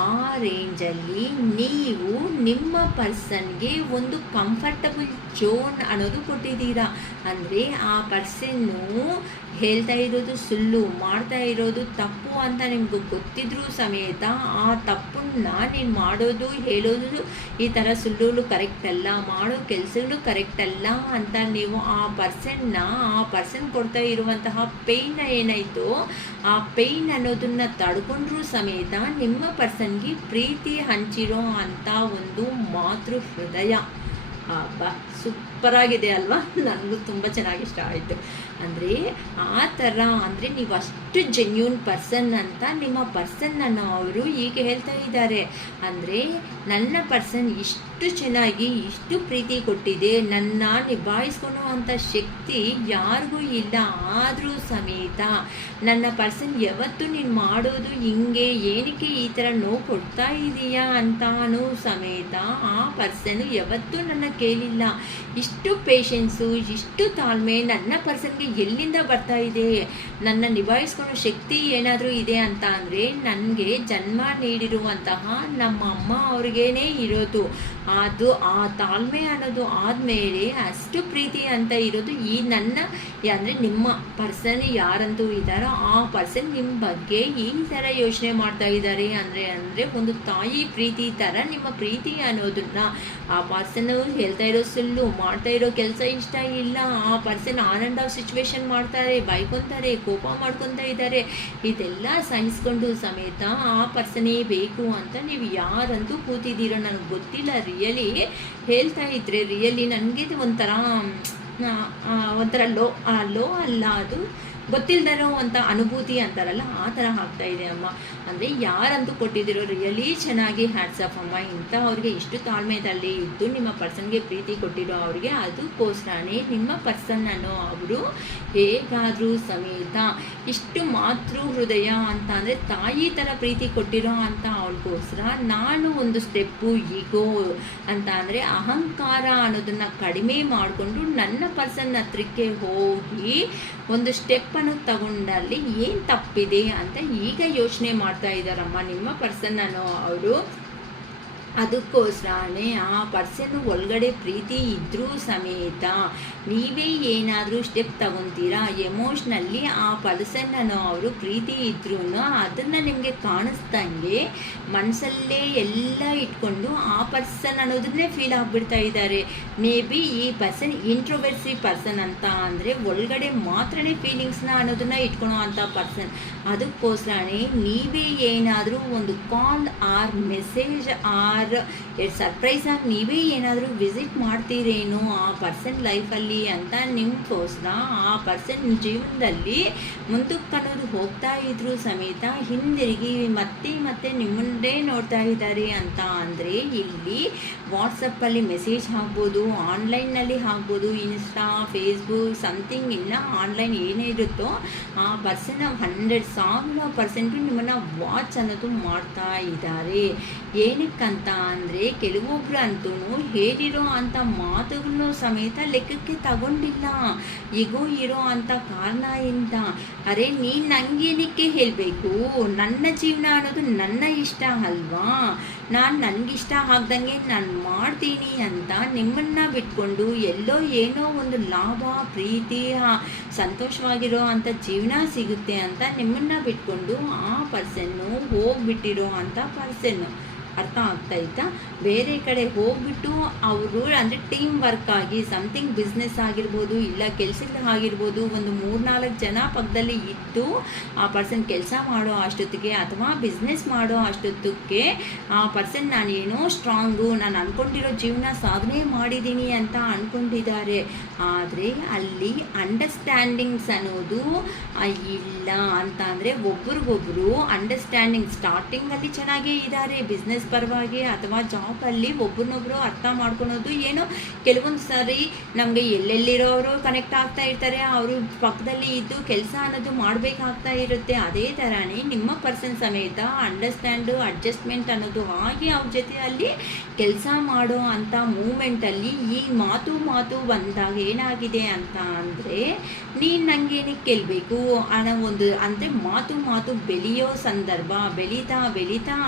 ಆ ರೇಂಜಲ್ಲಿ ನೀವು ನಿಮ್ಮ ಪರ್ಸನ್ಗೆ ಒಂದು ಕಂಫರ್ಟಬಲ್ ಝೋನ್ ಅನ್ನೋದು ಕೊಟ್ಟಿದ್ದೀರಾ. ಅಂದರೆ ಆ ಪರ್ಸನ್ನು ಹೇಳ್ತಾ ಇರೋದು ಸುಳ್ಳು, ಮಾಡ್ತಾ ಇರೋದು ತಪ್ಪು ಅಂತ ನಿಮ್ಗೆ ಗೊತ್ತಿದ್ರೂ ಸಮೇತ ಆ ತಪ್ಪನ್ನ ನೀನು ಮಾಡೋದು ಹೇಳೋದು ಈ ಥರ ಸುಳ್ಳು ಕರೆಕ್ಟ್ ಅಲ್ಲ, ಮಾಡೋ ಕೆಲಸಗಳು ಕರೆಕ್ಟ್ ಅಲ್ಲ ಅಂತ ನೀವು ಆ ಪರ್ಸನ್ ಕೊಡ್ತಾ ಇರುವಂತಹ ಪೇಯ್ನ ಏನಾಯಿತು, ಆ ಪೇಯ್ನ್ ಅನ್ನೋದನ್ನು ತಡ್ಕೊಂಡ್ರೂ ಸಮೇತ ನಿಮ್ಮ ಪರ್ಸನ್ಗೆ ಪ್ರೀತಿ ಹಂಚಿರೋ ಅಂಥ ಒಂದು ಮಾತೃ ಹೃದಯ. ಸೂಪರಾಗಿದೆ ಅಲ್ವಾ? ನನಗೂ ತುಂಬ ಚೆನ್ನಾಗಿ ಇಷ್ಟ ಆಯಿತು. ಅಂದರೆ ಆ ಥರ ಅಂದರೆ ನೀವು ಅಷ್ಟು ಜೆನ್ಯೂನ್ ಪರ್ಸನ್ ಅಂತ ನಿಮ್ಮ ಪರ್ಸನ್ನನ್ನು ಅವರು ಈಗ ಹೇಳ್ತಾ ಇದ್ದಾರೆ. ಅಂದರೆ ನನ್ನ ಪರ್ಸನ್ ಇಷ್ಟು ಚೆನ್ನಾಗಿ ಇಷ್ಟು ಪ್ರೀತಿ ಕೊಟ್ಟಿದೆ, ನನ್ನ ನಿಭಾಯಿಸ್ಕೊಳ್ಳೋ ಅಂಥ ಶಕ್ತಿ ಯಾರಿಗೂ ಇಲ್ಲ, ಆದರೂ ಸಮೇತ ನನ್ನ ಪರ್ಸನ್ ಯಾವತ್ತೂ ನೀನು ಮಾಡೋದು ಹಿಂಗೆ ಏನಕ್ಕೆ ಈ ಥರ ನೋವು ಕೊಡ್ತಾ ಇದೀಯಾ ಅಂತಾನೂ ಸಮೇತ ಆ ಪರ್ಸನ್ನು ಯಾವತ್ತೂ ನನ್ನ ಕೇಳಿಲ್ಲ. ಇಷ್ಟು ಪೇಷನ್ಸು ಇಷ್ಟು ತಾಳ್ಮೆ ನನ್ನ ಪರ್ಸನ್ಗೆ ಎಲ್ಲಿಂದ ಬರ್ತಾ ಇದೆ? ನನ್ನ ನಿಭಾಯಿಸ್ಕೊಳ್ಳೋ ಶಕ್ತಿ ಏನಾದರೂ ಇದೆ ಅಂತ ಅಂದರೆ ನನಗೆ ಜನ್ಮ ನೀಡಿರುವಂತಹ ನಮ್ಮ ಅಮ್ಮ ಅವ್ರಿಗೇನೆ ಇರೋದು. ಅದು ಆ ತಾಳ್ಮೆ ಅನ್ನೋದು ಆದಮೇಲೆ ಅಷ್ಟು ಪ್ರೀತಿ ಅಂತ ಇರೋದು ಈ ನನ್ನ ಅಂದರೆ ನಿಮ್ಮ ಪರ್ಸನ್ ಯಾರಂತೂ ಇದ್ದಾರೋ ಆ ಪರ್ಸನ್ ನಿಮ್ಮ ಬಗ್ಗೆ ಈ ಥರ ಯೋಚನೆ ಮಾಡ್ತಾ ಇದ್ದಾರೆ ಅಂದರೆ ಒಂದು ತಾಯಿ ಪ್ರೀತಿ ಥರ ನಿಮ್ಮ ಪ್ರೀತಿ ಅನ್ನೋದನ್ನ ಆ ಪರ್ಸನ್ ಹೇಳ್ತಾ ಇರೋ ಸುಳ್ಳು, ಮಾಡ್ತಾ ಇರೋ ಕೆಲಸ ಇಷ್ಟ ಇಲ್ಲ, ಆ person on and of situation ಮಾಡ್ತಾರೆ, ಬೈಕೊತಾರೆ, ಕೋಪ ಮಾಡ್ಕೊತಾ ಇದ್ದಾರೆ, ಇದೆಲ್ಲ ಸಹಿಸ್ಕೊಂಡು ಸಮೇತ ಆ ಪರ್ಸನೇ ಬೇಕು ಅಂತ ನೀವು ಯಾರಂತೂ ಕೂತಿದ್ದೀರೋ ನನಗೆ ಗೊತ್ತಿಲ್ಲ. ರಿಯಲಿ ಹೇಳ್ತಾ ಇದ್ರೆ ರಿಯಲಿ ನನಗೆ ಒಂಥರ ಲೋ ಅಲ್ಲ, ಅದು ಗೊತ್ತಿಲ್ಲದಿರೋ ಅಂಥ ಅನುಭೂತಿ ಅಂತಾರಲ್ಲ ಆ ಥರ ಆಗ್ತಾ ಇದೆ ಅಮ್ಮ. ಅಂದರೆ ಯಾರಂತೂ ಕೊಟ್ಟಿದ್ದೀರೋ ರಿಯಲಿ ಚೆನ್ನಾಗಿ ಹ್ಯಾಟ್ಸ್ ಆಫ್ ಅಮ್ಮ. ಅವ್ರಿಗೆ ಇಷ್ಟು ತಾಳ್ಮೆದಲ್ಲಿ ಇದ್ದು ನಿಮ್ಮ ಪರ್ಸನ್ಗೆ ಪ್ರೀತಿ ಕೊಟ್ಟಿರೋ ಅವ್ರಿಗೆ ಅದಕ್ಕೋಸ್ಕರನೇ ನಿಮ್ಮ ಪರ್ಸನ್ ಅನ್ನೋ ಅವರು ಹೇಗಾದರೂ ಸಮೇತ ಇಷ್ಟು ಮಾತೃ ಹೃದಯ ಅಂತ ಅಂದರೆ ತಾಯಿ ಥರ ಪ್ರೀತಿ ಕೊಟ್ಟಿರೋ ಅಂತ ಅವ್ರಿಗೋಸ್ಕರ ನಾನು ಒಂದು ಸ್ಟೆಪ್ಪು ಈಗೋ ಅಂತ ಅಂದರೆ ಅಹಂಕಾರ ಅನ್ನೋದನ್ನು ಕಡಿಮೆ ಮಾಡಿಕೊಂಡು ನನ್ನ ಪರ್ಸನ್ ಹತ್ರಕ್ಕೆ ಹೋಗಿ ಒಂದು ಸ್ಟೆಪ್ಪನ್ನು ತಗೊಂಡಲ್ಲಿ ಏನು ತಪ್ಪಿದೆ ಅಂತ ಈಗ ಯೋಚನೆ ಮಾಡ್ತಾ ಇದ್ದಾರಮ್ಮ ನಿಮ್ಮ ಪರ್ಸನ್ ಅನ್ನೋ ಅವರು. ಅದಕ್ಕೋಸ್ಕರನೇ ಆ ಪರ್ಸನ್ ಒಳಗಡೆ ಪ್ರೀತಿ ಇದ್ದರೂ ಸಮೇತ ನೀವೇ ಏನಾದರೂ ಸ್ಟೆಪ್ ತಗೊತೀರಾ ಎಮೋಷ್ನಲ್ಲಿ ಆ ಪರ್ಸನ್ ಅನ್ನೋ ಅವರು ಪ್ರೀತಿ ಇದ್ರೂ ಅದನ್ನು ನಿಮಗೆ ಕಾಣಿಸ್ದಂಗೆ ಮನಸ್ಸಲ್ಲೇ ಎಲ್ಲ ಇಟ್ಕೊಂಡು ಆ ಪರ್ಸನ್ ಅನ್ನೋದನ್ನೇ ಫೀಲ್ ಆಗಿಬಿಡ್ತಾ ಇದ್ದಾರೆ. ಮೇ ಬಿ ಈ ಪರ್ಸನ್ ಇಂಟ್ರೋವರ್ಸಿ ಪರ್ಸನ್ ಅಂತ ಅಂದರೆ ಒಳಗಡೆ ಮಾತ್ರನೇ ಫೀಲಿಂಗ್ಸ್ನ ಅನ್ನೋದನ್ನು ಇಟ್ಕೊಳೋ ಅಂಥ ಪರ್ಸನ್. ಅದಕ್ಕೋಸ್ಕರನೇ ನೀವೇ ಏನಾದರೂ ಒಂದು call or message or surprise ಆಗಿ ನೀವೇ ಏನಾದರೂ ವಿಸಿಟ್ ಮಾಡ್ತೀರೇನೋ ಆ ಪರ್ಸನ್ ಲೈಫಲ್ಲಿ ಅಂತ ನಿಮಗೋಸ್ಕರ ಆ ಪರ್ಸನ್ ಜೀವನದಲ್ಲಿ ಮುಂದಕ್ಕೆ ಅನ್ನೋದು ಹೋಗ್ತಾ ಇದ್ರು ಸಮೇತ ಹಿಂದಿರುಗಿ ಮತ್ತೆ ನಿಮ್ಮನ್ನೇ ನೋಡ್ತಾ ಇದ್ದಾರೆ ಅಂತ ಅಂದರೆ ಇಲ್ಲಿ ವಾಟ್ಸಪ್ಪಲ್ಲಿ ಮೆಸೇಜ್ ಆಗ್ಬೋದು, ಆನ್ಲೈನ್ನಲ್ಲಿ ಆಗ್ಬೋದು, ಇನ್ಸ್ಟಾ, ಫೇಸ್ಬುಕ್ ಸಮಥಿಂಗ್ ಇಲ್ಲ ಆನ್ಲೈನ್ ಏನೇ ಇರುತ್ತೋ ಆ ಪರ್ಸನ್ 100,000% ನಿಮ್ಮನ್ನು ವಾಚ್ ಅನ್ನೋದು ಮಾಡ್ತಾ ಇದ್ದಾರೆ. ಏನಕ್ಕಂತ ಅಂದರೆ ಕೆಲವೊಬ್ರು ಅಂತೂ ಹೇಳಿರೋ ಅಂಥ ಮಾತುಗಳನ್ನು ಸಮೇತ ಲೆಕ್ಕಕ್ಕೆ ತಗೊಂಡಿಲ್ಲ. ಈಗೋ ಇರೋ ಅಂಥ ಕಾರಣದಿಂದ ಅರೆ ನೀನು ನನಗೇನಕ್ಕೆ ಹೇಳಬೇಕು, ನನ್ನ ಜೀವನ ಅನ್ನೋದು ನನ್ನ ಇಷ್ಟ ಅಲ್ವಾ, ನಾನು ನನಗಿಷ್ಟ ಆಗ್ದಂಗೆ ನಾನು ಮಾಡ್ತೀನಿ ಅಂತ ನಿಮ್ಮನ್ನು ಬಿಟ್ಕೊಂಡು ಎಲ್ಲೋ ಏನೋ ಒಂದು ಲಾಭ ಪ್ರೀತಿಯ ಸಂತೋಷವಾಗಿರೋ ಅಂಥ ಜೀವನ ಸಿಗುತ್ತೆ ಅಂತ ನಿಮ್ಮನ್ನು ಬಿಟ್ಕೊಂಡು ಆ ಪರ್ಸನ್ನು ಹೋಗ್ಬಿಟ್ಟಿರೋ ಅಂಥ ಪರ್ಸನ್ನು. ಅರ್ಥ ಆಗ್ತಾಯಿತಾ? ಬೇರೆ ಕಡೆ ಹೋಗ್ಬಿಟ್ಟು ಅವರು ಅಂದರೆ ಟೀಮ್ ವರ್ಕ್ ಆಗಿ ಸಮಥಿಂಗ್ ಬಿಸ್ನೆಸ್ ಆಗಿರ್ಬೋದು, ಇಲ್ಲ ಕೆಲಸದ ಆಗಿರ್ಬೋದು, ಒಂದು 3-4 ಜನ ಪಕ್ಕದಲ್ಲಿ ಇದ್ದು ಆ ಪರ್ಸನ್ ಕೆಲಸ ಮಾಡೋ ಅಷ್ಟೊತ್ತಿಗೆ ಅಥವಾ ಬಿಸ್ನೆಸ್ ಮಾಡೋ ಅಷ್ಟೊತ್ತಿಗೆ ಆ ಪರ್ಸನ್ ನಾನೇನೋ ಸ್ಟ್ರಾಂಗು, ನಾನು ಅಂದ್ಕೊಂಡಿರೋ ಜೀವನ ಸಾಧನೆ ಮಾಡಿದ್ದೀನಿ ಅಂತ ಅಂದ್ಕೊಂಡಿದ್ದಾರೆ. ಆದರೆ ಅಲ್ಲಿ ಅಂಡರ್ಸ್ಟ್ಯಾಂಡಿಂಗ್ಸ್ ಅನ್ನೋದು ಇಲ್ಲ ಅಂತ ಅಂದರೆ ಒಬ್ರಿಗೊಬ್ರು ಅಂಡರ್ಸ್ಟ್ಯಾಂಡಿಂಗ್ ಸ್ಟಾರ್ಟಿಂಗಲ್ಲಿ ಚೆನ್ನಾಗೇ ಇದ್ದಾರೆ ಬಿಸ್ನೆಸ್ ಪರವಾಗಿ ಅಥವಾ ಜಾಬಲ್ಲಿ ಒಬ್ರನ್ನೊಬ್ರು ಅರ್ಥ ಮಾಡ್ಕೊಳೋದು. ಏನೋ ಕೆಲವೊಂದು ಸಾರಿ ನಮಗೆ ಎಲ್ಲೆಲ್ಲಿರೋರು ಕನೆಕ್ಟ್ ಆಗ್ತಾ ಇರ್ತಾರೆ, ಅವರು ಪಕ್ಕದಲ್ಲಿ ಇದ್ದು ಕೆಲಸ ಅನ್ನೋದು ಮಾಡಬೇಕಾಗ್ತಾ ಇರುತ್ತೆ. ಅದೇ ಥರನೇ ನಿಮ್ಮ ಪರ್ಸನ್ ಸಮೇತ ಅಡ್ಜಸ್ಟ್ಮೆಂಟ್ ಅನ್ನೋದು ಆಗಿ ಅವ್ರ ಜೊತೆ ಅಲ್ಲಿ ಕೆಲಸ ಮಾಡೋ ಅಂಥ ಮೂಮೆಂಟಲ್ಲಿ ಈ ಮಾತು ಬಂದಾಗ ಏನಾಗಿದೆ ಅಂತ ಅಂದರೆ ನೀನು ನನಗೇನಕ್ಕೆ ಕೇಳಬೇಕು ಅನ್ನೋ ಒಂದು ಅಂದರೆ ಮಾತು ಬೆಳೆಯೋ ಸಂದರ್ಭ ಬೆಳೀತಾ